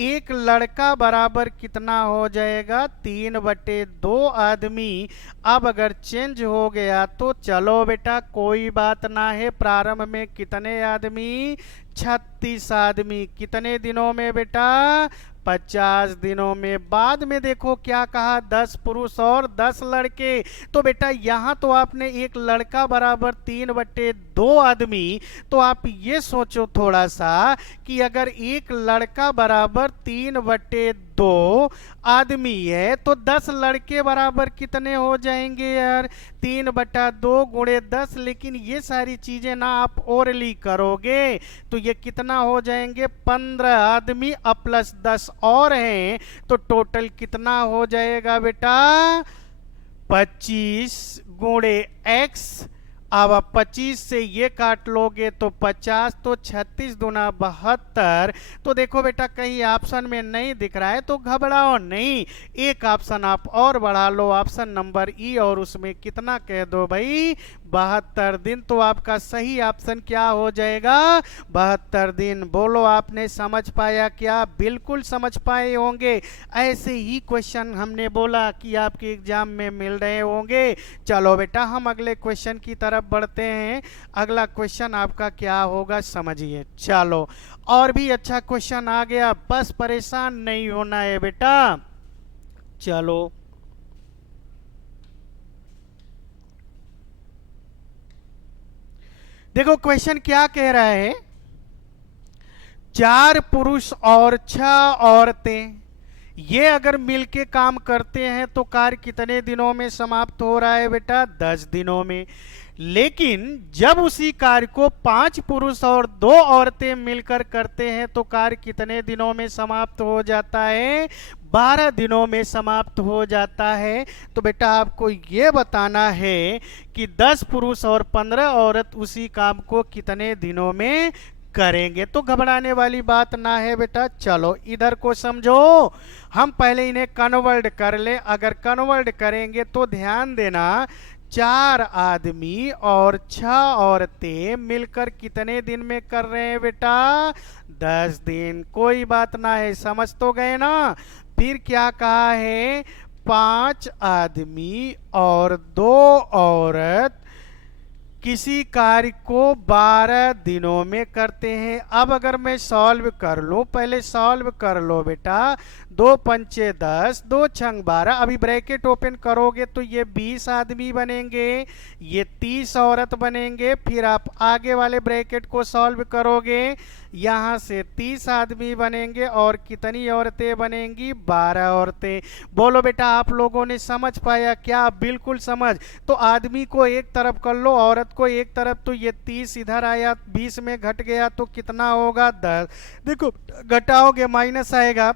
एक लड़का बराबर कितना हो जाएगा? 3/2 आदमी। अब अगर चेंज हो गया तो चलो बेटा कोई बात ना है। प्रारंभ में कितने आदमी? 36 आदमी। कितने दिनों में बेटा? 50 दिनों में। बाद में देखो क्या कहा? 10 पुरुष और 10 लड़के। तो बेटा यहाँ तो आपने एक लड़का बराबर 3/2 आदमी। तो आप ये सोचो थोड़ा सा कि अगर एक लड़का बराबर 3/2 आदमी है तो 10 लड़के बराबर कितने हो जाएंगे यार? 3/2 गुणे 10। लेकिन ये सारी चीजें ना आप ओरली करोगे तो ये कितना हो जाएंगे? 15 आदमी अब प्लस 10 और हैं तो टोटल कितना हो जाएगा बेटा? 25 गुणे x। अब आप 25 से ये काट लोगे तो 50, तो 36 दूना 72। तो देखो बेटा कहीं ऑप्शन में नहीं दिख रहा है तो घबराओ नहीं, एक ऑप्शन आप और बढ़ा लो, ऑप्शन नंबर ई, और उसमें कितना कह दो भाई? 72 दिन। तो आपका सही ऑप्शन क्या हो जाएगा? 72 दिन। बोलो आपने समझ पाया क्या? बिल्कुल समझ पाए होंगे। ऐसे ही क्वेश्चन हमने बोला कि आपके एग्जाम में मिल रहे होंगे। चलो बेटा हम अगले क्वेश्चन की तरफ बढ़ते हैं। अगला क्वेश्चन आपका क्या होगा समझिए। चलो और भी अच्छा क्वेश्चन आ गया, बस परेशान नहीं होना है बेटा। चलो देखो क्वेश्चन क्या कह रहा है? 4 पुरुष और 6 औरतें ये अगर मिलके काम करते हैं तो कार्य कितने दिनों में समाप्त हो रहा है बेटा? 10 दिनों में। लेकिन जब उसी कार्य को 5 पुरुष और 2 औरतें मिलकर करते हैं तो कार्य कितने दिनों में समाप्त हो जाता है? 12 दिनों में समाप्त हो जाता है। तो बेटा आपको ये बताना है कि 10 पुरुष और 15 औरत उसी काम को कितने दिनों में करेंगे। तो घबराने वाली बात ना है बेटा। चलो इधर को समझो, हम पहले इन्हें कन्वर्ट कर ले। अगर कन्वर्ट करेंगे तो ध्यान देना, 4 आदमी और 6 औरतें मिलकर कितने दिन में कर रहे हैं बेटा? 10 दिन। कोई बात ना है, समझ तो गए ना। फिर क्या कहा है? 5 आदमी और 2 औरत किसी कार्य को 12 दिनों में करते हैं। अब अगर मैं सॉल्व कर लूं, पहले सॉल्व कर लो बेटा। 2 पंचे 10, 2 छंग 12। अभी ब्रैकेट ओपन करोगे तो ये 20 आदमी बनेंगे, ये 30 औरत बनेंगे। फिर आप आगे वाले ब्रैकेट को सॉल्व करोगे, यहाँ से 30 आदमी बनेंगे और कितनी औरतें बनेंगी? 12 औरतें। बोलो बेटा आप लोगों ने समझ पाया क्या? बिल्कुल समझ। तो आदमी को एक तरफ कर लो, औरत को एक तरफ। तो ये 30 इधर आया, 20 में घट गया तो कितना होगा? 10। देखो घटाओगे माइनस आएगा,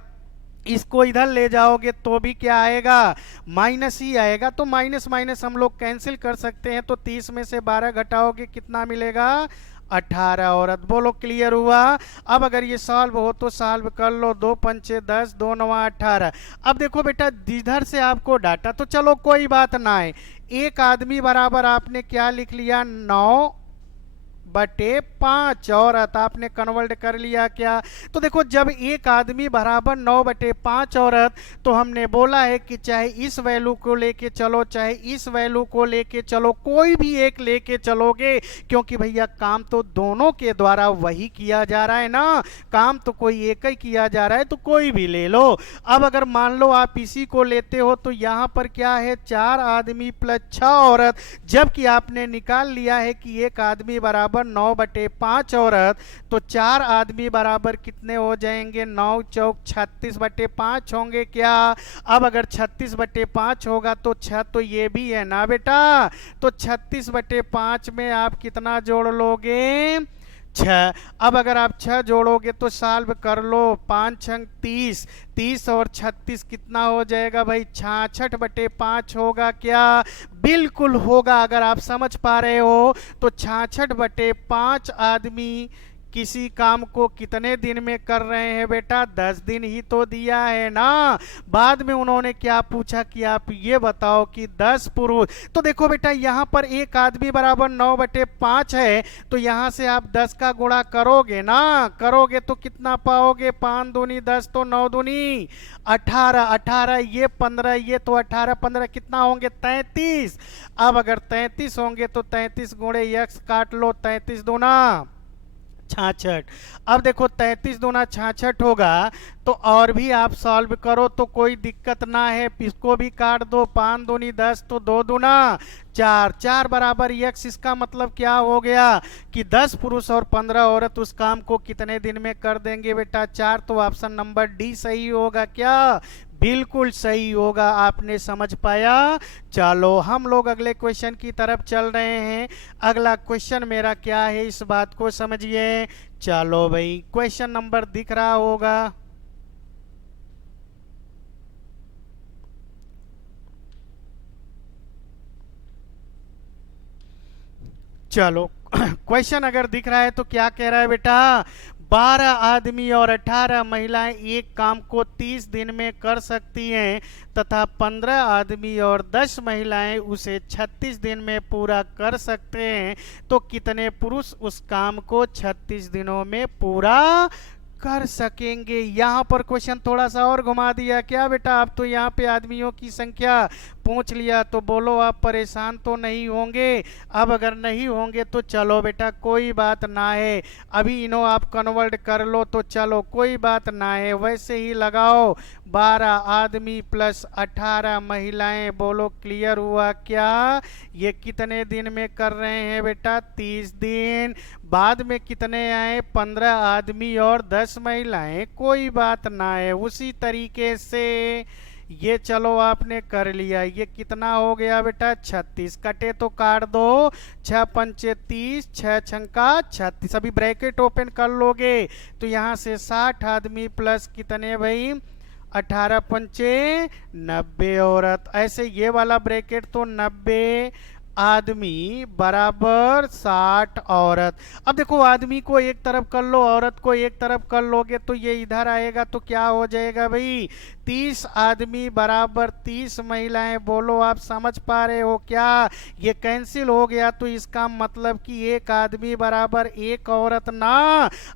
इसको इधर ले जाओगे तो भी क्या आएगा? माइनस ही आएगा। तो माइनस माइनस हम लोग कैंसिल कर सकते हैं। तो 30 में से 12 घटाओगे कितना मिलेगा? 18 औरत। बोलो क्लियर हुआ? अब अगर ये सॉल्व हो तो सॉल्व कर लो। 2 पंचे 10, 2 नवा 18। अब देखो बेटा इधर से आपको डाटा, तो चलो कोई बात ना है। एक आदमी बराबर आपने क्या लिख लिया? 9 बटे 5 औरत आपने कन्वर्ट कर लिया क्या? तो देखो जब एक आदमी बराबर 9 बटे 5 औरत, तो हमने बोला है कि चाहे इस वैल्यू को लेके चलो चाहे इस वैल्यू को लेके चलो, कोई भी एक लेके चलोगे, क्योंकि भैया काम तो दोनों के द्वारा वही किया जा रहा है ना, काम तो कोई एक ही किया जा रहा है, तो कोई भी ले लो। अब अगर मान लो आप इसी को लेते हो तो यहां पर क्या है, 4 आदमी प्लस 6 औरत, जबकि आपने निकाल लिया है कि एक आदमी बराबर 9 बटे 5 औरत, तो 4 आदमी बराबर कितने हो जाएंगे, 9 चौक 36 बटे 5 होंगे क्या? अब अगर 36 बटे 5 होगा तो 6 तो ये भी है ना बेटा, तो 36 बटे 5 में आप कितना जोड़ लोगे, 6। अब अगर आप 6 जोड़ोगे तो सॉल्व कर लो, 5 छंग 30, 30 और 36 कितना हो जाएगा भाई, 66 बटे 5 होगा क्या? बिल्कुल होगा। अगर आप समझ पा रहे हो तो 66 बटे 5 आदमी किसी काम को कितने दिन में कर रहे हैं बेटा, 10 दिन ही तो दिया है ना। बाद में उन्होंने क्या पूछा कि आप ये बताओ कि 10 पुरुष, तो देखो बेटा यहाँ पर एक आदमी बराबर 9 बटे 5 है, तो यहाँ से आप 10 का गुणा करोगे ना, करोगे तो कितना पाओगे, 5 दूनी 10, तो 9 दूनी 18, 18 ये 15, ये तो 18 15 कितना होंगे, 33। अब अगर 33 होंगे तो 33 गुणे x काट लो, 33 दूना 66। अब देखो 33 दूना 66 होगा, तो और भी आप सॉल्व करो तो कोई दिक्कत ना है, इसको भी काट दो, 5 दूनी 10, तो 2 दूना 4, 4 बराबर x। इसका मतलब क्या हो गया कि 10 पुरुष और 15 औरत उस काम को कितने दिन में कर देंगे बेटा, 4। तो ऑप्शन नंबर डी सही होगा क्या? बिल्कुल सही होगा। आपने समझ पाया? चलो हम लोग अगले क्वेश्चन की तरफ चल रहे हैं। अगला क्वेश्चन मेरा क्या है, इस बात को समझिए। चलो भाई, क्वेश्चन नंबर दिख रहा होगा। चलो क्वेश्चन अगर दिख रहा है तो क्या कह रहा है बेटा, 12 आदमी और 18 महिलाएं एक काम को 30 दिन में कर सकती हैं तथा 15 आदमी और 10 महिलाएं उसे 36 दिन में पूरा कर सकते हैं, तो कितने पुरुष उस काम को 36 दिनों में पूरा कर सकेंगे? यहाँ पर क्वेश्चन थोड़ा सा और घुमा दिया क्या बेटा, आप तो यहाँ पे आदमियों की संख्या पूछ लिया, तो बोलो आप परेशान तो नहीं होंगे? अब अगर नहीं होंगे तो चलो बेटा कोई बात ना है, अभी इन्हों आप कन्वर्ट कर लो, तो चलो कोई बात ना है, वैसे ही लगाओ। 12 आदमी प्लस 18 महिलाएं, बोलो क्लियर हुआ क्या? ये कितने दिन में कर रहे हैं बेटा, 30 दिन। बाद में कितने आए, 15 आदमी और 10 महिलाएं, कोई बात ना है। उसी तरीके से ये चलो आपने कर लिया, ये कितना हो गया बेटा, 36। कटे तो काट दो, 6 पंचे 30, 6 छंका 36। अभी ब्रैकेट ओपन कर लोगे तो यहाँ से 60 आदमी प्लस कितने भाई, 18 पंचे 90 औरत। ऐसे ये वाला ब्रैकेट तो 90 आदमी बराबर 60 औरत। अब देखो आदमी को एक तरफ कर लो, औरत को एक तरफ कर लोगे तो ये इधर आएगा, तो क्या हो जाएगा भाई, 30 आदमी बराबर 30 महिलाएं। बोलो आप समझ पा रहे हो क्या? ये कैंसिल हो गया, तो इसका मतलब कि एक आदमी बराबर एक औरत ना।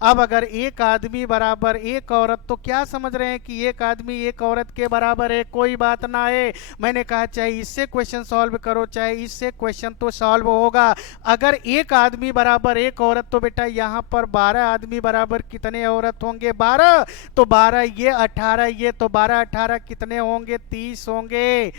अब अगर एक आदमी बराबर एक औरत, तो क्या समझ रहे हैं कि एक आदमी एक औरत के बराबर है, कोई बात ना है। मैंने कहा चाहे इससे क्वेश्चन सॉल्व करो चाहे इससे, क्वेश्चन तो सॉल्व होगा। अगर एक आदमी बराबर एक औरत, तो बेटा यहाँ पर 12 आदमी बराबर कितने औरत होंगे, 12। तो 12 ये 18, ये तो 12 18 कितने होंगे, 30 होंगे।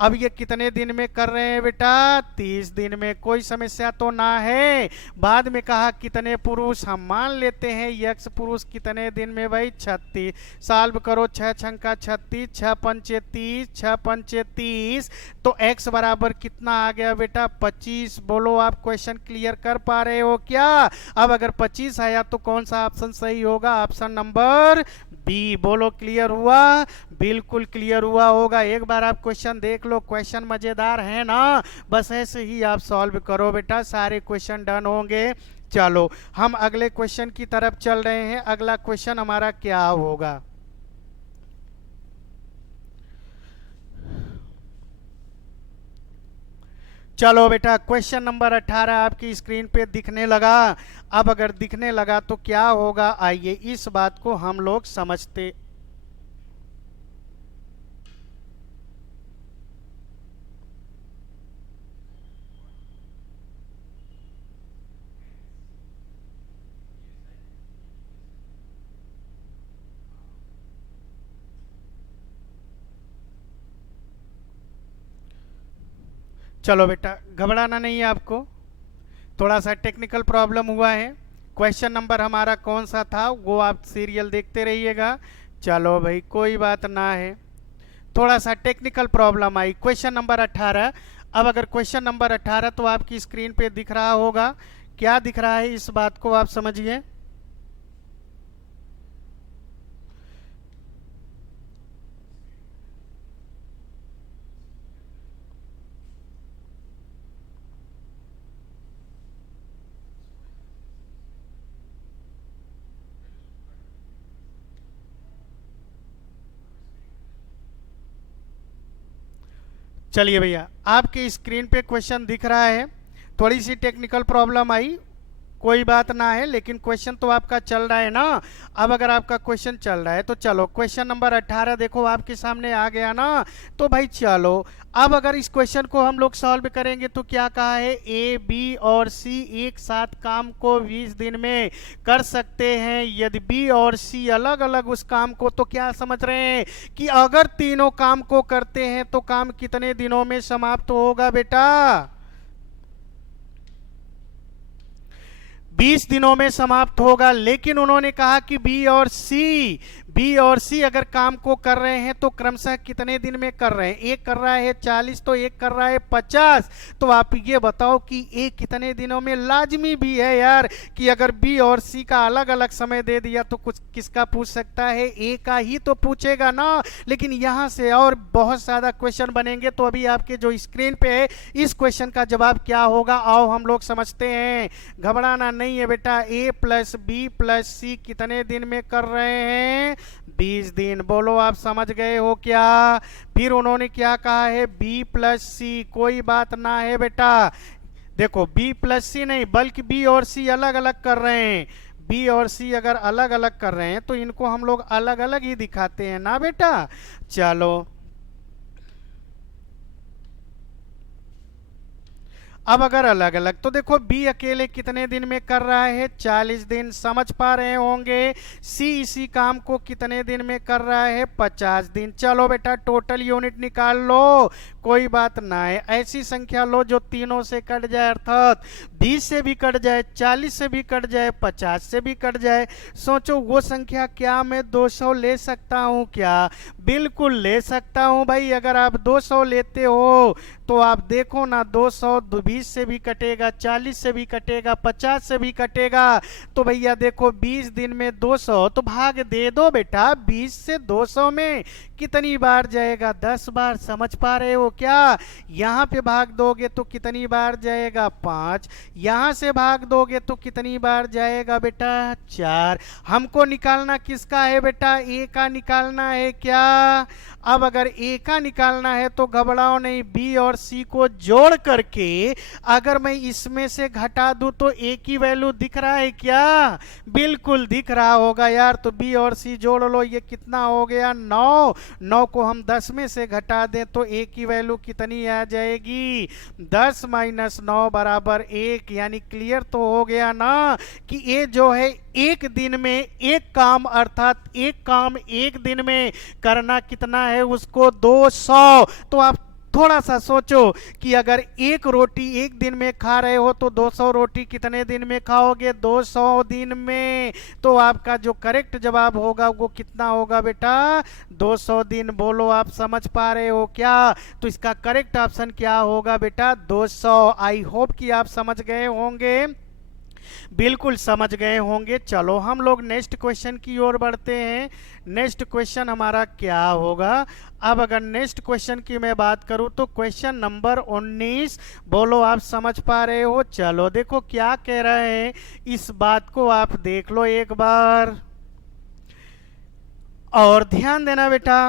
अब ये कितने दिन में कर रहे हैं बेटा, 30 दिन में, कोई समस्या तो ना है। बाद में कहा कितने पुरुष, हम मान लेते हैं यक्ष पुरुष कितने दिन में भाई, 36। सॉल्व करो, 6 छंका 36, 6 पंचे 30, 6 पंचे 30, तो x बराबर कितना आ गया बेटा, 25। बोलो आप क्वेश्चन क्लियर कर पा रहे हो क्या? अब अगर 25 आया तो कौन सा ऑप्शन सही होगा, ऑप्शन नंबर बी। बोलो क्लियर हुआ? बिल्कुल क्लियर हुआ होगा। एक बार आप क्वेश्चन देख लो, क्वेश्चन मजेदार है ना, बस ऐसे ही आप सॉल्व करो बेटा, सारे क्वेश्चन डन होंगे। चलो हम अगले क्वेश्चन की तरफ चल रहे हैं। अगला क्वेश्चन हमारा क्या होगा, चलो बेटा, क्वेश्चन नंबर 18 आपकी स्क्रीन पे दिखने लगा। अब अगर दिखने लगा तो क्या होगा, आइए इस बात को हम लोग समझते। चलो बेटा, घबराना नहीं है आपको, थोड़ा सा टेक्निकल प्रॉब्लम हुआ है। क्वेश्चन नंबर हमारा कौन सा था वो आप सीरियल देखते रहिएगा। चलो भाई, कोई बात ना है, थोड़ा सा टेक्निकल प्रॉब्लम आई। Question number 18। अब अगर क्वेश्चन नंबर 18 तो आपकी स्क्रीन पे दिख रहा होगा, क्या दिख रहा है इस बात को आप समझिए। चलिए भैया, आपके स्क्रीन पे क्वेश्चन दिख रहा है। थोड़ी सी टेक्निकल प्रॉब्लम आई, कोई बात ना है, लेकिन क्वेश्चन तो आपका चल रहा है ना। अब अगर आपका क्वेश्चन चल रहा है तो चलो, क्वेश्चन नंबर 18 देखो आपके सामने आ गया ना। तो भाई चलो, अब अगर इस क्वेश्चन को हम लोग सॉल्व करेंगे तो क्या कहा है, ए बी और सी एक साथ काम को 20 दिन में कर सकते हैं। यदि बी और सी अलग अलग उस काम को, तो क्या समझ रहे हैं कि अगर तीनों काम को करते हैं तो काम कितने दिनों में समाप्त होगा बेटा, 20 दिनों में समाप्त होगा। लेकिन उन्होंने कहा कि बी और सी अगर काम को कर रहे हैं तो क्रमशः कितने दिन में कर रहे हैं। एक कर रहा है 40 तो एक कर रहा है 50। तो आप ये बताओ कि एक कितने दिनों में। लाजमी भी है यार कि अगर बी और सी का अलग अलग समय दे दिया तो कुछ किसका पूछ सकता है, ए का ही तो पूछेगा ना। लेकिन यहां से और बहुत ज्यादा क्वेश्चन बनेंगे, तो अभी आपके जो स्क्रीन पे है इस क्वेश्चन का जवाब क्या होगा, आओ हम लोग समझते हैं। घबराना नहीं है बेटा। ए प्लस बी प्लस सी कितने दिन में कर रहे हैं, 20 दिन। बोलो आप समझ गए हो क्या। फिर उन्होंने क्या कहा है, बी प्लस सी, कोई बात ना है बेटा। देखो, बी प्लस सी नहीं बल्कि बी और सी अलग अलग कर रहे हैं। बी और सी अगर अलग अलग कर रहे हैं तो इनको हम लोग अलग अलग ही दिखाते हैं ना बेटा। चलो, अब अगर अलग अलग तो देखो, बी अकेले कितने दिन में कर रहा है, 40 दिन, समझ पा रहे होंगे। सी इसी काम को कितने दिन में कर रहा है, 50 दिन। चलो बेटा, टोटल यूनिट निकाल लो, कोई बात ना है। ऐसी संख्या लो जो तीनों से कट जाए, अर्थात 20 से भी कट जाए, 40 से भी कट जाए, 50 से भी कट जाए। सोचो वो संख्या, क्या मैं 200 ले सकता हूं क्या, बिल्कुल ले सकता हूं भाई। अगर आप 200 लेते हो तो आप देखो ना, 200 20 से भी कटेगा, 40 से भी कटेगा, 50 से भी कटेगा। तो भैया देखो, 20 दिन में 200 तो भाग दे दो बेटा। 20 से 200 में कितनी बार जाएगा, 10 बार। समझ पा रहे हो क्या। यहाँ पे भाग दोगे तो कितनी बार जाएगा, 5। यहाँ से भाग दोगे तो कितनी बार जाएगा बेटा, 4। हमको निकालना किसका है बेटा, ए का निकालना है क्या। अब अगर ए का निकालना है तो घबराओ नहीं, बी और सी को जोड़ करके अगर मैं इसमें से घटा दूं तो ए की वैल्यू दिख रहा है क्या, बिल्कुल दिख रहा होगा यार। तो बी और सी जोड़ लो, ये कितना हो गया, 9। 9 को हम 10 में से घटा दें तो ए की वैल्यू कितनी आ जाएगी, 10 माइनस 9 बराबर 1। यानी क्लियर तो हो गया ना कि ए जो है एक दिन में एक काम, अर्थात एक काम एक दिन में करना कितना है उसको, 200। तो आप थोड़ा सा सोचो कि अगर एक रोटी एक दिन में खा रहे हो तो 200 रोटी कितने दिन में खाओगे, 200 दिन में। तो आपका जो करेक्ट जवाब होगा वो कितना होगा बेटा, 200 दिन। बोलो आप समझ पा रहे हो क्या। तो इसका करेक्ट ऑप्शन क्या होगा बेटा, 200। आई होप कि आप समझ गए होंगे, बिल्कुल समझ गए होंगे। चलो हम लोग नेक्स्ट क्वेश्चन की ओर बढ़ते हैं। नेक्स्ट क्वेश्चन हमारा क्या होगा। अब अगर नेक्स्ट क्वेश्चन की मैं बात करूं तो क्वेश्चन नंबर 19। बोलो आप समझ पा रहे हो। चलो देखो क्या कह रहे हैं, इस बात को आप देख लो एक बार और ध्यान देना बेटा।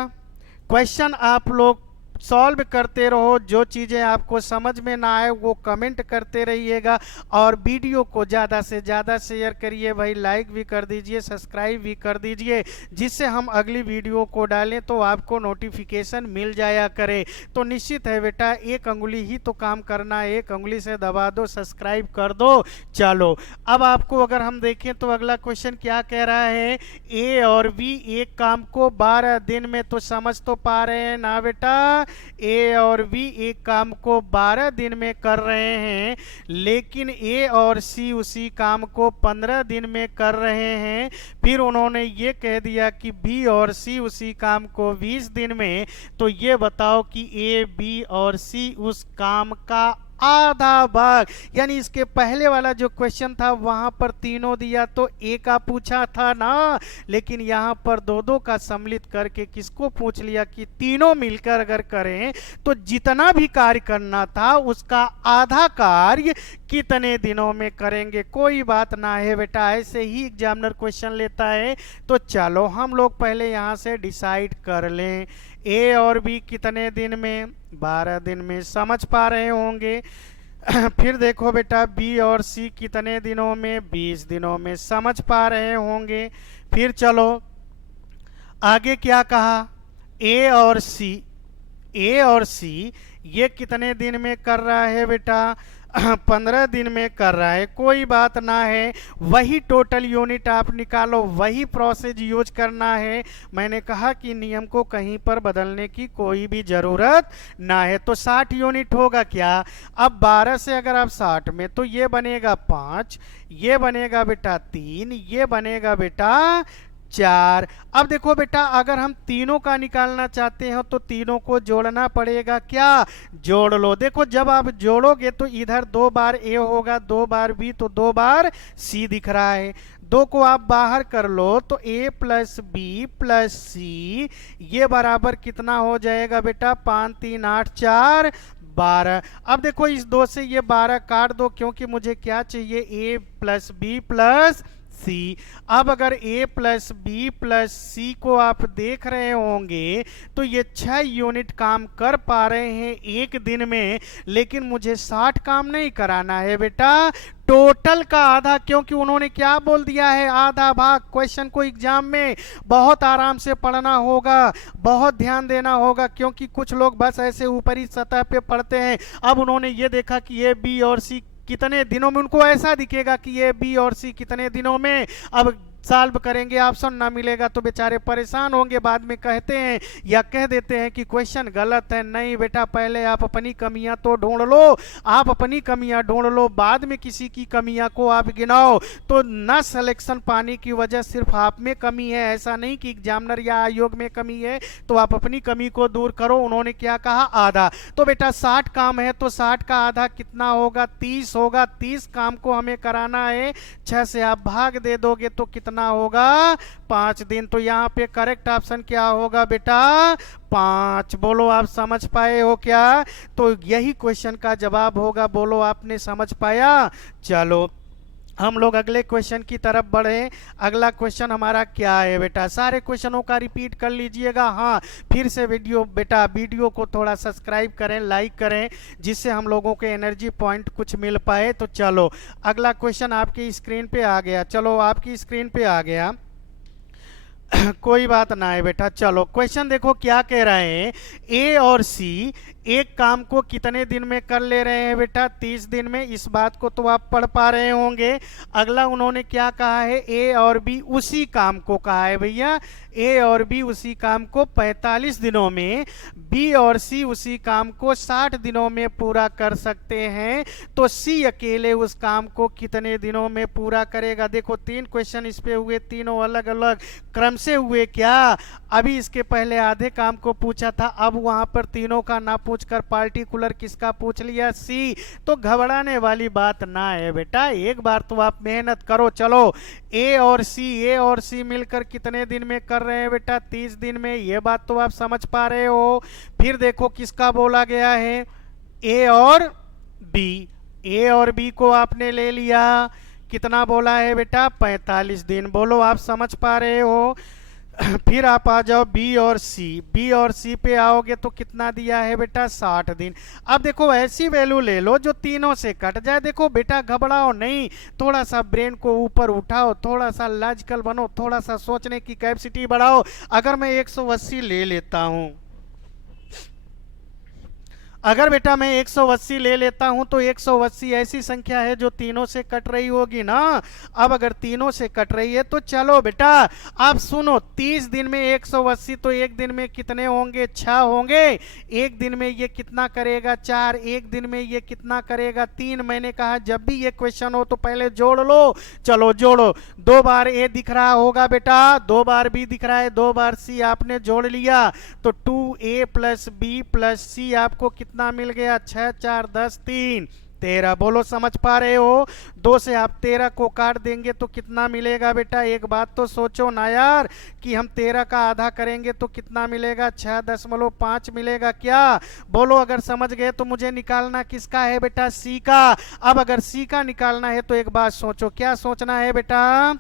क्वेश्चन आप लोग सॉल्व करते रहो। जो चीज़ें आपको समझ में ना आए वो कमेंट करते रहिएगा, और वीडियो को ज़्यादा से ज़्यादा शेयर करिए भाई, लाइक भी कर दीजिए, सब्सक्राइब भी कर दीजिए, जिससे हम अगली वीडियो को डालें तो आपको नोटिफिकेशन मिल जाया करे। तो निश्चित है बेटा, एक अंगुली ही तो काम करना है, एक अंगुली से दबा दो, सब्सक्राइब कर दो। चलो अब आपको अगर हम देखें तो अगला क्वेश्चन क्या कह रहा है, ए और बी एक काम को 12 दिन में, तो समझ तो पा रहे हैं ना बेटा, ए और बी एक काम को 12 दिन में कर रहे हैं, लेकिन ए और सी उसी काम को 15 दिन में कर रहे हैं। फिर उन्होंने ये कह दिया कि बी और सी उसी काम को 20 दिन में। तो ये बताओ कि ए, बी और सी उस काम का आधा भाग, यानी इसके पहले वाला जो क्वेश्चन था वहां पर तीनों दिया तो ए का पूछा था ना, लेकिन यहां पर दो दो का सम्मिलित करके किसको पूछ लिया कि तीनों मिलकर अगर करें तो जितना भी कार्य करना था उसका आधा कार्य कितने दिनों में करेंगे। कोई बात ना है बेटा, ऐसे ही एग्जामिनर क्वेश्चन लेता है। तो चलो हम लोग पहले यहां से डिसाइड कर लें, ए और बी कितने दिन में, 12 दिन में, समझ पा रहे होंगे। फिर देखो बेटा, बी और सी कितने दिनों में, 20 दिनों में, समझ पा रहे होंगे। फिर चलो आगे क्या कहा, ए और सी, ए और सी ये कितने दिन में कर रहा है बेटा, 15 दिन में कर रहा है। कोई बात ना है, वही टोटल यूनिट आप निकालो, वही प्रोसेस यूज करना है। मैंने कहा कि नियम को कहीं पर बदलने की कोई भी जरूरत ना है। तो 60 यूनिट होगा क्या, अब 12 से अगर आप 60 में, तो ये बनेगा 5, ये बनेगा बेटा 3, ये बनेगा बेटा 4। अब देखो बेटा, अगर हम तीनों का निकालना चाहते हैं तो तीनों को जोड़ना पड़ेगा, क्या, जोड़ लो। देखो जब आप जोड़ोगे तो इधर 2 बार ए होगा, 2 बार बी, तो 2 बार सी दिख रहा है। 2 को आप बाहर कर लो तो ए प्लस बी प्लस सी, ये बराबर कितना हो जाएगा बेटा, 5 3 8 4 12। अब देखो इस 2 से ये 12 काट दो, क्योंकि मुझे क्या चाहिए, ए प्लस बी प्लस सी। अब अगर a प्लस बी प्लस सी को आप देख रहे होंगे तो ये 6 यूनिट काम कर पा रहे हैं एक दिन में, लेकिन मुझे 60 काम नहीं कराना है बेटा, टोटल का आधा। क्योंकि उन्होंने क्या बोल दिया है, आधा भाग। क्वेश्चन को एग्जाम में बहुत आराम से पढ़ना होगा, बहुत ध्यान देना होगा, क्योंकि कुछ लोग बस ऐसे ऊपरी सतह पे पढ़ते हैं। अब उन्होंने ये देखा कि ये बी और सी कितने दिनों में, उनको ऐसा दिखेगा कि ये बी और सी कितने दिनों में, अब सॉल्व करेंगे, ऑप्शन ना मिलेगा तो बेचारे परेशान होंगे, बाद में कहते हैं या कह देते हैं कि क्वेश्चन गलत है। नहीं बेटा, पहले आप अपनी कमियां तो ढूंढ लो, आप अपनी कमियां ढूंढ लो, बाद में किसी की कमियां को आप गिनाओ। तो न सिलेक्शन पाने की वजह सिर्फ आप में कमी है, ऐसा नहीं कि एग्जामिनर या आयोग में कमी है। तो आप अपनी कमी को दूर करो। उन्होंने क्या कहा, आधा। तो बेटा 60 काम है तो 60 का आधा कितना होगा, 30 होगा। 30 काम को हमें कराना है, 6 से आप भाग दे दोगे तो कितना होगा, 5 दिन। तो यहाँ पे करेक्ट ऑप्शन क्या होगा बेटा, 5। बोलो आप समझ पाए हो क्या, तो यही क्वेश्चन का जवाब होगा। बोलो आपने समझ पाया। चलो हम लोग अगले क्वेश्चन की तरफ बढ़े। अगला क्वेश्चन हमारा क्या है बेटा, सारे क्वेश्चनों का रिपीट कर लीजिएगा। हाँ, फिर से वीडियो को थोड़ा सब्सक्राइब करें, लाइक करें, जिससे हम लोगों के एनर्जी पॉइंट कुछ मिल पाए। तो चलो अगला क्वेश्चन आपकी स्क्रीन पे आ गया, चलो आपकी स्क्रीन पे आ गया। कोई बात ना है बेटा। चलो क्वेश्चन देखो क्या कह रहे हैं, ए और सी एक काम को कितने दिन में कर ले रहे हैं बेटा, 30 दिन में। इस बात को तो आप पढ़ पा रहे होंगे। अगला उन्होंने क्या कहा है, ए और बी उसी काम को कहा है भैया, ए और बी उसी काम को 45 दिनों में, बी और सी उसी काम को 60 दिनों में पूरा कर सकते हैं। तो सी अकेले उस काम को कितने दिनों में पूरा करेगा। देखो 3 क्वेश्चन इस पे हुए, तीनों अलग अलग क्रम से हुए। क्या अभी इसके पहले आधे काम को पूछा था, अब वहां पर तीनों का ना पूछकर पार्टिकुलर किसका पूछ लिया, सी। तो घबराने वाली बात ना है बेटा, एक बार तो आप मेहनत करो। चलो ए और सी मिलकर कितने दिन में कर रहे हैं बेटा, 30 दिन में। ये बात तो आप समझ पा रहे हो। फिर देखो किसका बोला गया है, ए और बी। ए और बी को आपने ले लिया, कितना बोला है बेटा, 45 दिन। बोलो आप समझ पा रहे हो। फिर आप आ जाओ बी और सी, बी और सी पे आओगे तो कितना दिया है बेटा 60 दिन। अब देखो ऐसी वैल्यू ले लो जो तीनों से कट जाए। देखो बेटा घबराओ नहीं, थोड़ा सा ब्रेन को ऊपर उठाओ, थोड़ा सा लॉजिकल बनो, थोड़ा सा सोचने की कैपेसिटी बढ़ाओ। अगर मैं 180 ले लेता हूं, अगर बेटा मैं 180 ले लेता हूं तो 180 ऐसी संख्या है जो तीनों से कट रही होगी ना। अब अगर तीनों से कट रही है तो चलो बेटा आप सुनो, 30 दिन में 180 तो एक दिन में कितने होंगे 6 होंगे। एक दिन में ये कितना करेगा 4, एक दिन में ये कितना करेगा 3। मैंने कहा जब भी ये क्वेश्चन हो तो पहले जोड़ लो। चलो जोड़ो, 2 बार ए दिख रहा होगा बेटा, 2 बार बी दिख रहा है, 2 बार सी आपने जोड़ लिया तो 2a प्लस बी प्लस सी आपको कितना मिल गया 6 4 10 3 13। बोलो समझ पा रहे हो? 2 से आप 13 को काट देंगे तो कितना मिलेगा बेटा? एक बात तो सोचो ना यार कि हम 13 का आधा करेंगे तो कितना मिलेगा? 6.5 मिलेगा क्या? बोलो अगर समझ गए तो मुझे निकालना किसका है बेटा? सी का। अब अगर सी का निकालना है तो एक बात सोचो, क्या सोचना है बेटा?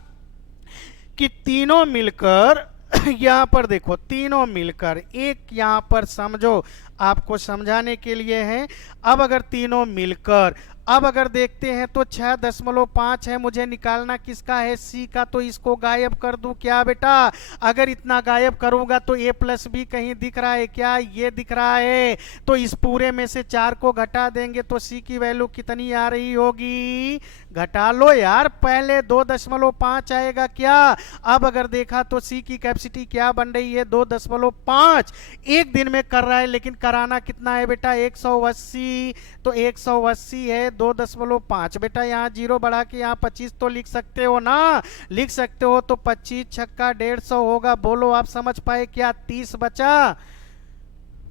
कि तीनों मिलकर यहां पर देखो, तीनों मिलकर एक यहां पर समझो, आपको समझाने के लिए है। अब अगर तीनों मिलकर, अब अगर देखते हैं तो 6.5 है, मुझे निकालना किसका है? सी का। तो इसको गायब कर दूं क्या बेटा? अगर इतना गायब करूंगा तो ए प्लस बी कहीं दिख रहा है क्या? ये दिख रहा है। तो इस पूरे में से 4 को घटा देंगे तो सी की वैल्यू कितनी आ रही होगी? घटा लो यार, पहले 2.5 आएगा क्या? अब अगर देखा तो सी की कैपेसिटी क्या बन रही है? 2.5 एक दिन में कर रहा है, लेकिन कराना कितना है बेटा? 180। तो 180 है 2.5 बेटा, यहाँ 0 बढ़ा के यहाँ 25 तो लिख सकते हो ना? लिख सकते हो। तो 25 छक्का 150 होगा। बोलो आप समझ पाए क्या? 30 बचा।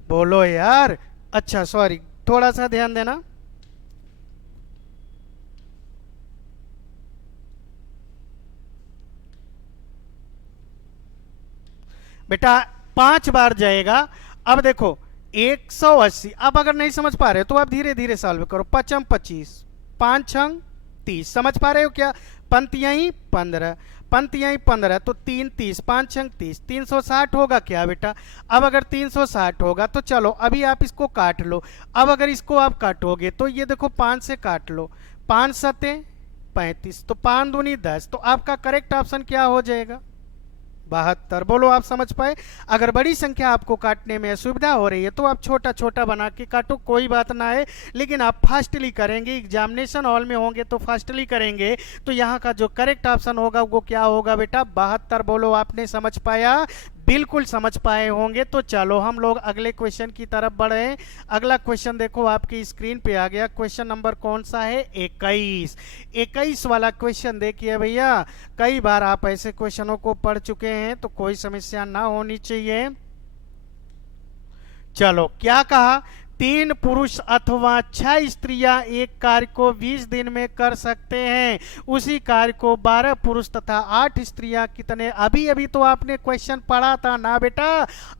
बोलो यार। अच्छा सॉरी, थोड़ा सा ध्यान देना बेटा, 5 बार जाएगा। अब देखो 180। अब अगर नहीं समझ पा रहे तो आप धीरे धीरे सॉल्व करो। 5 25, 5 छंग 30। समझ पा रहे हो क्या? पंक्तियां ही 15, पंक्तियां ही 15 तो 3 30, 5 छंग 30, 360 होगा क्या बेटा? अब अगर 360 होगा तो चलो अभी आप इसको काट लो। अब अगर इसको आप काटोगे तो ये देखो 5 से काट लो, 5 सते 35, तो 5 दूनी 10। तो आपका करेक्ट ऑप्शन क्या हो जाएगा? 72। बोलो आप समझ पाए? अगर बड़ी संख्या आपको काटने में असुविधा हो रही है तो आप छोटा छोटा बना के काटो, कोई बात ना है। लेकिन आप फास्टली करेंगे, एग्जामिनेशन हॉल में होंगे तो फास्टली करेंगे। तो यहाँ का जो करेक्ट ऑप्शन होगा वो क्या होगा बेटा? 72। बोलो आपने समझ पाया? बिल्कुल समझ पाए होंगे। तो चलो हम लोग अगले क्वेश्चन की तरफ बढ़े। अगला क्वेश्चन देखो आपकी स्क्रीन पे आ गया। क्वेश्चन नंबर कौन सा है? 21। 21 वाला क्वेश्चन देखिए भैया, कई बार आप ऐसे क्वेश्चनों को पढ़ चुके हैं तो कोई समस्या ना होनी चाहिए। चलो क्या कहा? 3 पुरुष अथवा 6 स्त्रियां एक कार्य को 20 दिन में कर सकते हैं। उसी कार्य को 12 पुरुष तथा 8 स्त्रियां कितने? अभी अभी तो आपने क्वेश्चन पढ़ा था ना बेटा,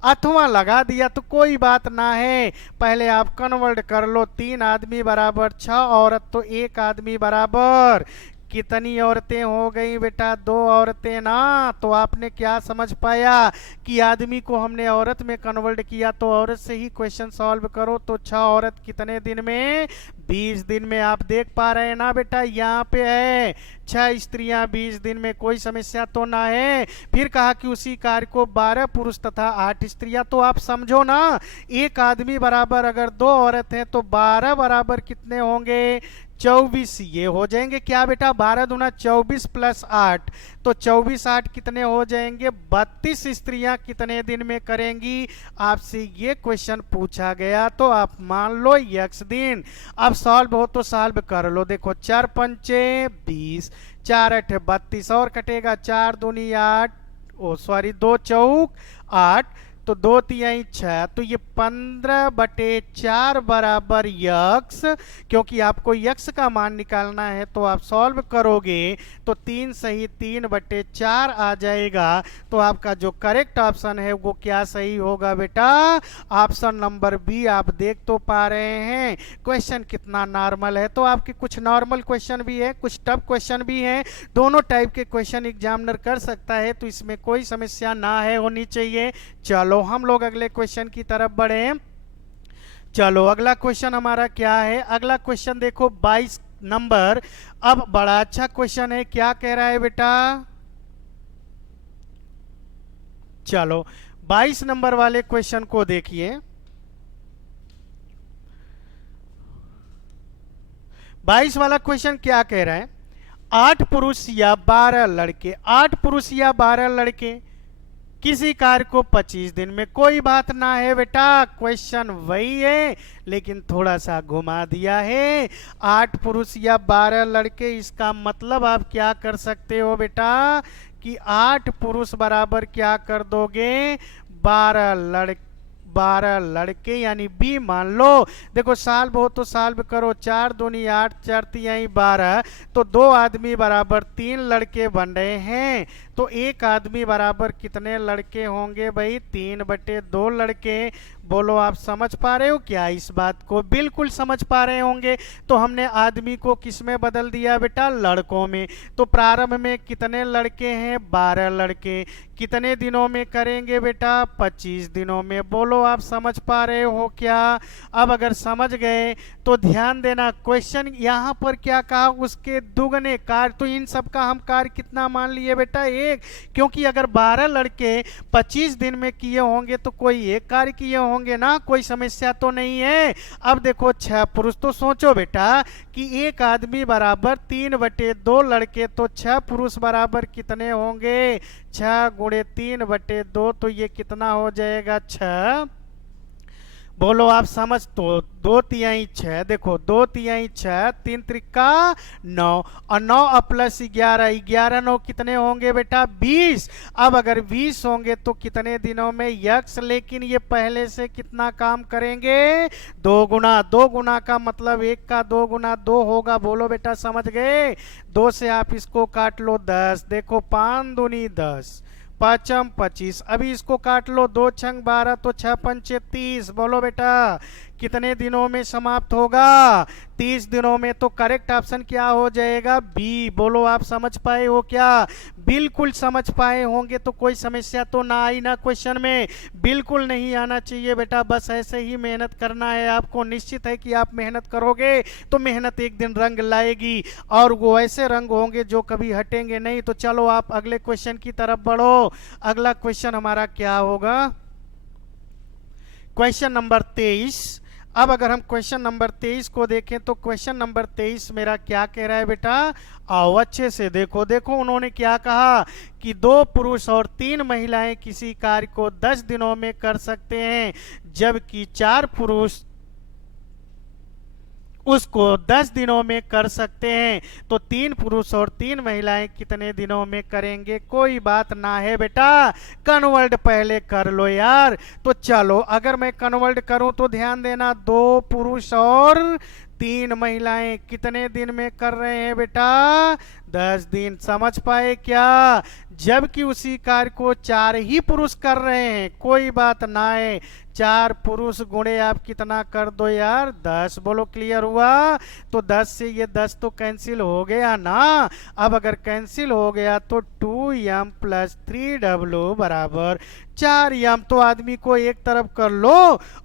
अथवा लगा दिया तो कोई बात ना है। पहले आप कन्वर्ट कर लो। 3 आदमी बराबर 6 औरत, तो 1 आदमी बराबर कितनी औरतें हो गई बेटा? 2 औरतें ना। तो आपने क्या समझ पाया कि आदमी को हमने औरत में कन्वर्ट किया, तो औरत से ही क्वेश्चन सॉल्व करो। तो 6 औरत कितने दिन में? 20 दिन में। आप देख पा रहे हैं ना बेटा, यहाँ पे है 6 स्त्रियां 20 दिन में, कोई समस्या तो ना है। फिर कहा कि उसी कार्य को 12 पुरुष तथा 8 स्त्रियां। तो आप समझो ना, एक आदमी बराबर अगर 2 औरत हैं तो 12 बराबर कितने होंगे? 24 ये हो जाएंगे क्या बेटा? 12 दूना 24 प्लस 8, तो 24 8 कितने हो जाएंगे? 32 स्त्रियां कितने दिन में करेंगी? आपसे ये क्वेश्चन पूछा गया तो आप मान लो x दिन। अब सॉल्व हो तो सॉल्व कर लो। देखो 4 पंचे 20, 4 अठे 32 और कटेगा 4 दूनी 8, ओ सॉरी 2 चौक 8, तो 2 6, तो ये 15/4 बराबर यक्स, क्योंकि आपको यक्स का मान निकालना है तो आप सॉल्व करोगे तो 3 सही 3/4 आ जाएगा। तो आपका जो करेक्ट ऑप्शन है वो क्या सही होगा बेटा? Option number B. आप देख तो पा रहे हैं क्वेश्चन कितना नॉर्मल है। तो आपके कुछ नॉर्मल क्वेश्चन भी है, कुछ टफ क्वेश्चन भी है, दोनों टाइप के क्वेश्चन एग्जामिनर कर सकता है, तो इसमें कोई समस्या ना है होनी चाहिए। चलो हम लोग अगले क्वेश्चन की तरफ बढ़े। चलो अगला क्वेश्चन हमारा क्या है? अगला क्वेश्चन देखो 22 नंबर। अब बड़ा अच्छा क्वेश्चन है, क्या कह रहा है बेटा? चलो 22 नंबर वाले क्वेश्चन को देखिए। 22 वाला क्वेश्चन क्या कह रहा है? 8 पुरुष या 12 लड़के, 8 पुरुष या 12 लड़के किसी कार्य को 25 दिन में, कोई बात ना है बेटा, क्वेश्चन वही है लेकिन थोड़ा सा घुमा दिया है। 8 पुरुष या 12 लड़के, इसका मतलब आप क्या कर सकते हो बेटा कि 8 पुरुष बराबर क्या कर दोगे? 12 लड़के यानी बी मान लो। देखो सॉल्व हो तो सॉल्व करो, 4 दूनी 8, 4 तिहाई 12, तो 2 आदमी बराबर 3 लड़के बन रहे हैं। तो एक आदमी बराबर कितने लड़के होंगे भाई? 3/2 लड़के। बोलो आप समझ पा रहे हो क्या इस बात को? बिल्कुल समझ पा रहे होंगे। तो हमने आदमी को किस में बदल दिया बेटा? लड़कों में। तो प्रारंभ में कितने लड़के हैं? 12 लड़के। कितने दिनों में करेंगे बेटा? 25 दिनों में। बोलो आप समझ पा रहे हो क्या? अब अगर समझ गए तो ध्यान देना, क्वेश्चन यहाँ पर क्या कहा? उसके दुगने कार्य। तो इन सब का हम कार्य कितना मान लिए बेटा? एक, क्योंकि अगर 12 लड़के 25 दिन में किए होंगे तो कोई एक कार्य किए होंगे ना, कोई समस्या तो नहीं है। अब देखो 6 पुरुष, तो सोचो बेटा कि एक आदमी बराबर 3/2 लड़के, तो 6 पुरुष बराबर कितने होंगे? 6 गुणे 3/2, तो ये कितना हो जाएगा? 6। बोलो आप समझ। तो 2 तिहाई 6, देखो 2 तिहाई 6, 3 त्रिका 9, और 9 प्लस 11, 11 9 कितने होंगे बेटा? 20। अब अगर 20 होंगे तो कितने दिनों में? यक्स। लेकिन ये पहले से कितना काम करेंगे? 2 गुना। 2 गुना का मतलब 1 का 2 गुना 2 होगा। बोलो बेटा समझ गए? 2 से आप इसको काट लो 10, देखो 5 दूनी 10, 5 25। अभी इसको काट लो, 2 छंग 12, तो 6 पंचे 30। बोलो बेटा कितने दिनों में समाप्त होगा? 30 दिनों में। तो करेक्ट ऑप्शन क्या हो जाएगा? बी। बोलो आप समझ पाए हो क्या? बिल्कुल समझ पाए होंगे। तो कोई समस्या तो ना आई ना क्वेश्चन में? बिल्कुल नहीं आना चाहिए बेटा, बस ऐसे ही मेहनत करना है आपको। निश्चित है कि आप मेहनत करोगे तो मेहनत एक दिन रंग लाएगी, और वो ऐसे रंग होंगे जो कभी हटेंगे नहीं। तो चलो आप अगले क्वेश्चन की तरफ बढ़ो। अगला क्वेश्चन हमारा क्या होगा? Question number 23। अब अगर हम क्वेश्चन नंबर 23 को देखें तो क्वेश्चन नंबर 23 मेरा क्या कह रहा है बेटा? आओ अच्छे से देखो। देखो उन्होंने क्या कहा कि 2 पुरुष और 3 महिलाएं किसी कार्य को 10 दिनों में कर सकते हैं, जबकि 4 पुरुष उसको 10 दिनों में कर सकते हैं। तो 3 पुरुष और 3 महिलाएं कितने दिनों में करेंगे? कोई बात ना है बेटा, कन्वर्ट पहले कर लो यार। तो चलो अगर मैं कन्वर्ट करूं तो ध्यान देना, 2 पुरुष और 3 महिलाएं कितने दिन में कर रहे हैं बेटा? 10 दिन। समझ पाए क्या? जबकि उसी कार्य को 4 ही पुरुष कर रहे हैं। कोई बात ना है, 4 पुरुष गुणे आप कितना कर दो यार? 10। बोलो क्लियर हुआ? तो 10 से ये 10 तो कैंसिल हो गया ना। अब अगर कैंसिल हो गया तो 2m + 3w बराबर 4m। तो आदमी को एक तरफ कर लो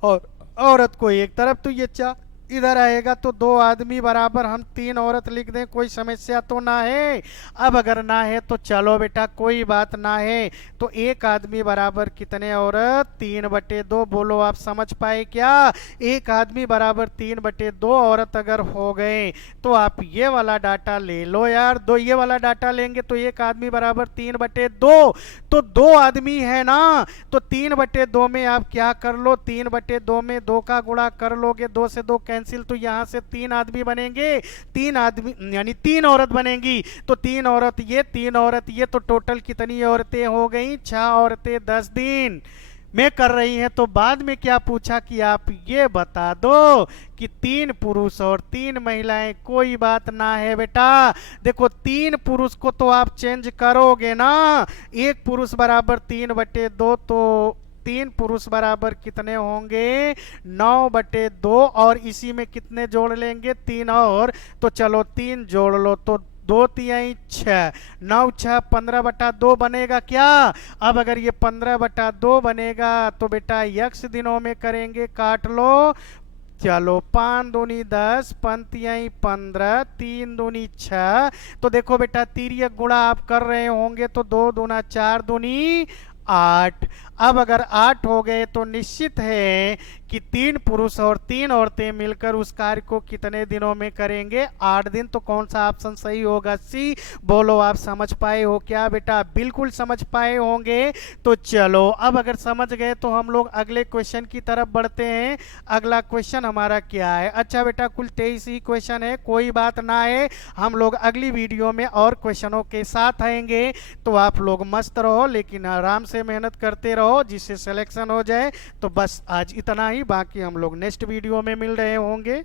और औरत को एक तरफ, तो ये 4 इधर आएगा। तो 2 आदमी बराबर हम 3 औरत लिख दें, कोई समस्या तो ना है? अब अगर ना है तो चलो बेटा कोई बात ना है। तो एक आदमी बराबर कितने औरत? 3/2। बोलो आप समझ पाए क्या? एक आदमी बराबर 3/2 औरत अगर हो गए तो आप ये वाला डाटा ले लो यार। दो ये वाला डाटा लेंगे तो एक आदमी बराबर 3/2। तो 2 आदमी है ना, तो 3/2 में आप क्या कर लो? 3/2 में 2 का गुणा कर लोगे, 2 से 2 कैंसिल, तो यहां से 3 आदमी बनेंगे। 3 आदमी यानी 3 औरत बनेंगी। तो 3 औरत ये, 3 औरत ये, तो टोटल कितनी औरतें हो गई? 6 औरतें 10 दिन। में कर रही हैं। तो बाद में क्या पूछा कि आप ये बता दो कि 3 पुरुष और 3 महिलाएं, कोई बात ना है बेटा। देखो 3 पुरुष को तो आप चेंज करोगे ना, 1 पुरुष बराबर 3/2, तो 3 पुरुष बराबर कितने होंगे, 9/2, और इसी में कितने जोड़ लेंगे, 3 और, तो चलो 3 जोड़ लो, तो 2×3 6, 9×6 15/2 बनेगा क्या। अब अगर ये 15/2 बनेगा तो बेटा यक्स दिनों में करेंगे, काट लो। चलो 5×2 10, 5×3 15, 3×2 6। तो देखो बेटा तिर्यक गुणा आप कर रहे होंगे तो 2×2 4×2 8। अब अगर 8 हो गए तो निश्चित है कि 3 पुरुष और 3 औरतें मिलकर उस कार्य को कितने दिनों में करेंगे, 8 दिन। तो कौन सा ऑप्शन सही होगा, सी। बोलो आप समझ पाए हो क्या बेटा, बिल्कुल समझ पाए होंगे। तो चलो अब अगर समझ गए तो हम लोग अगले क्वेश्चन की तरफ बढ़ते हैं। अगला क्वेश्चन हमारा क्या है, अच्छा बेटा कुल 23 ही क्वेश्चन है, कोई बात ना है, हम लोग अगली वीडियो में और क्वेश्चनों के साथ आएंगे। तो आप लोग मस्त रहो, लेकिन आराम से मेहनत करते रहो जिससे सिलेक्शन हो जाए। तो बस आज इतना ही, बाकी हम लोग नेक्स्ट वीडियो में मिल रहे होंगे।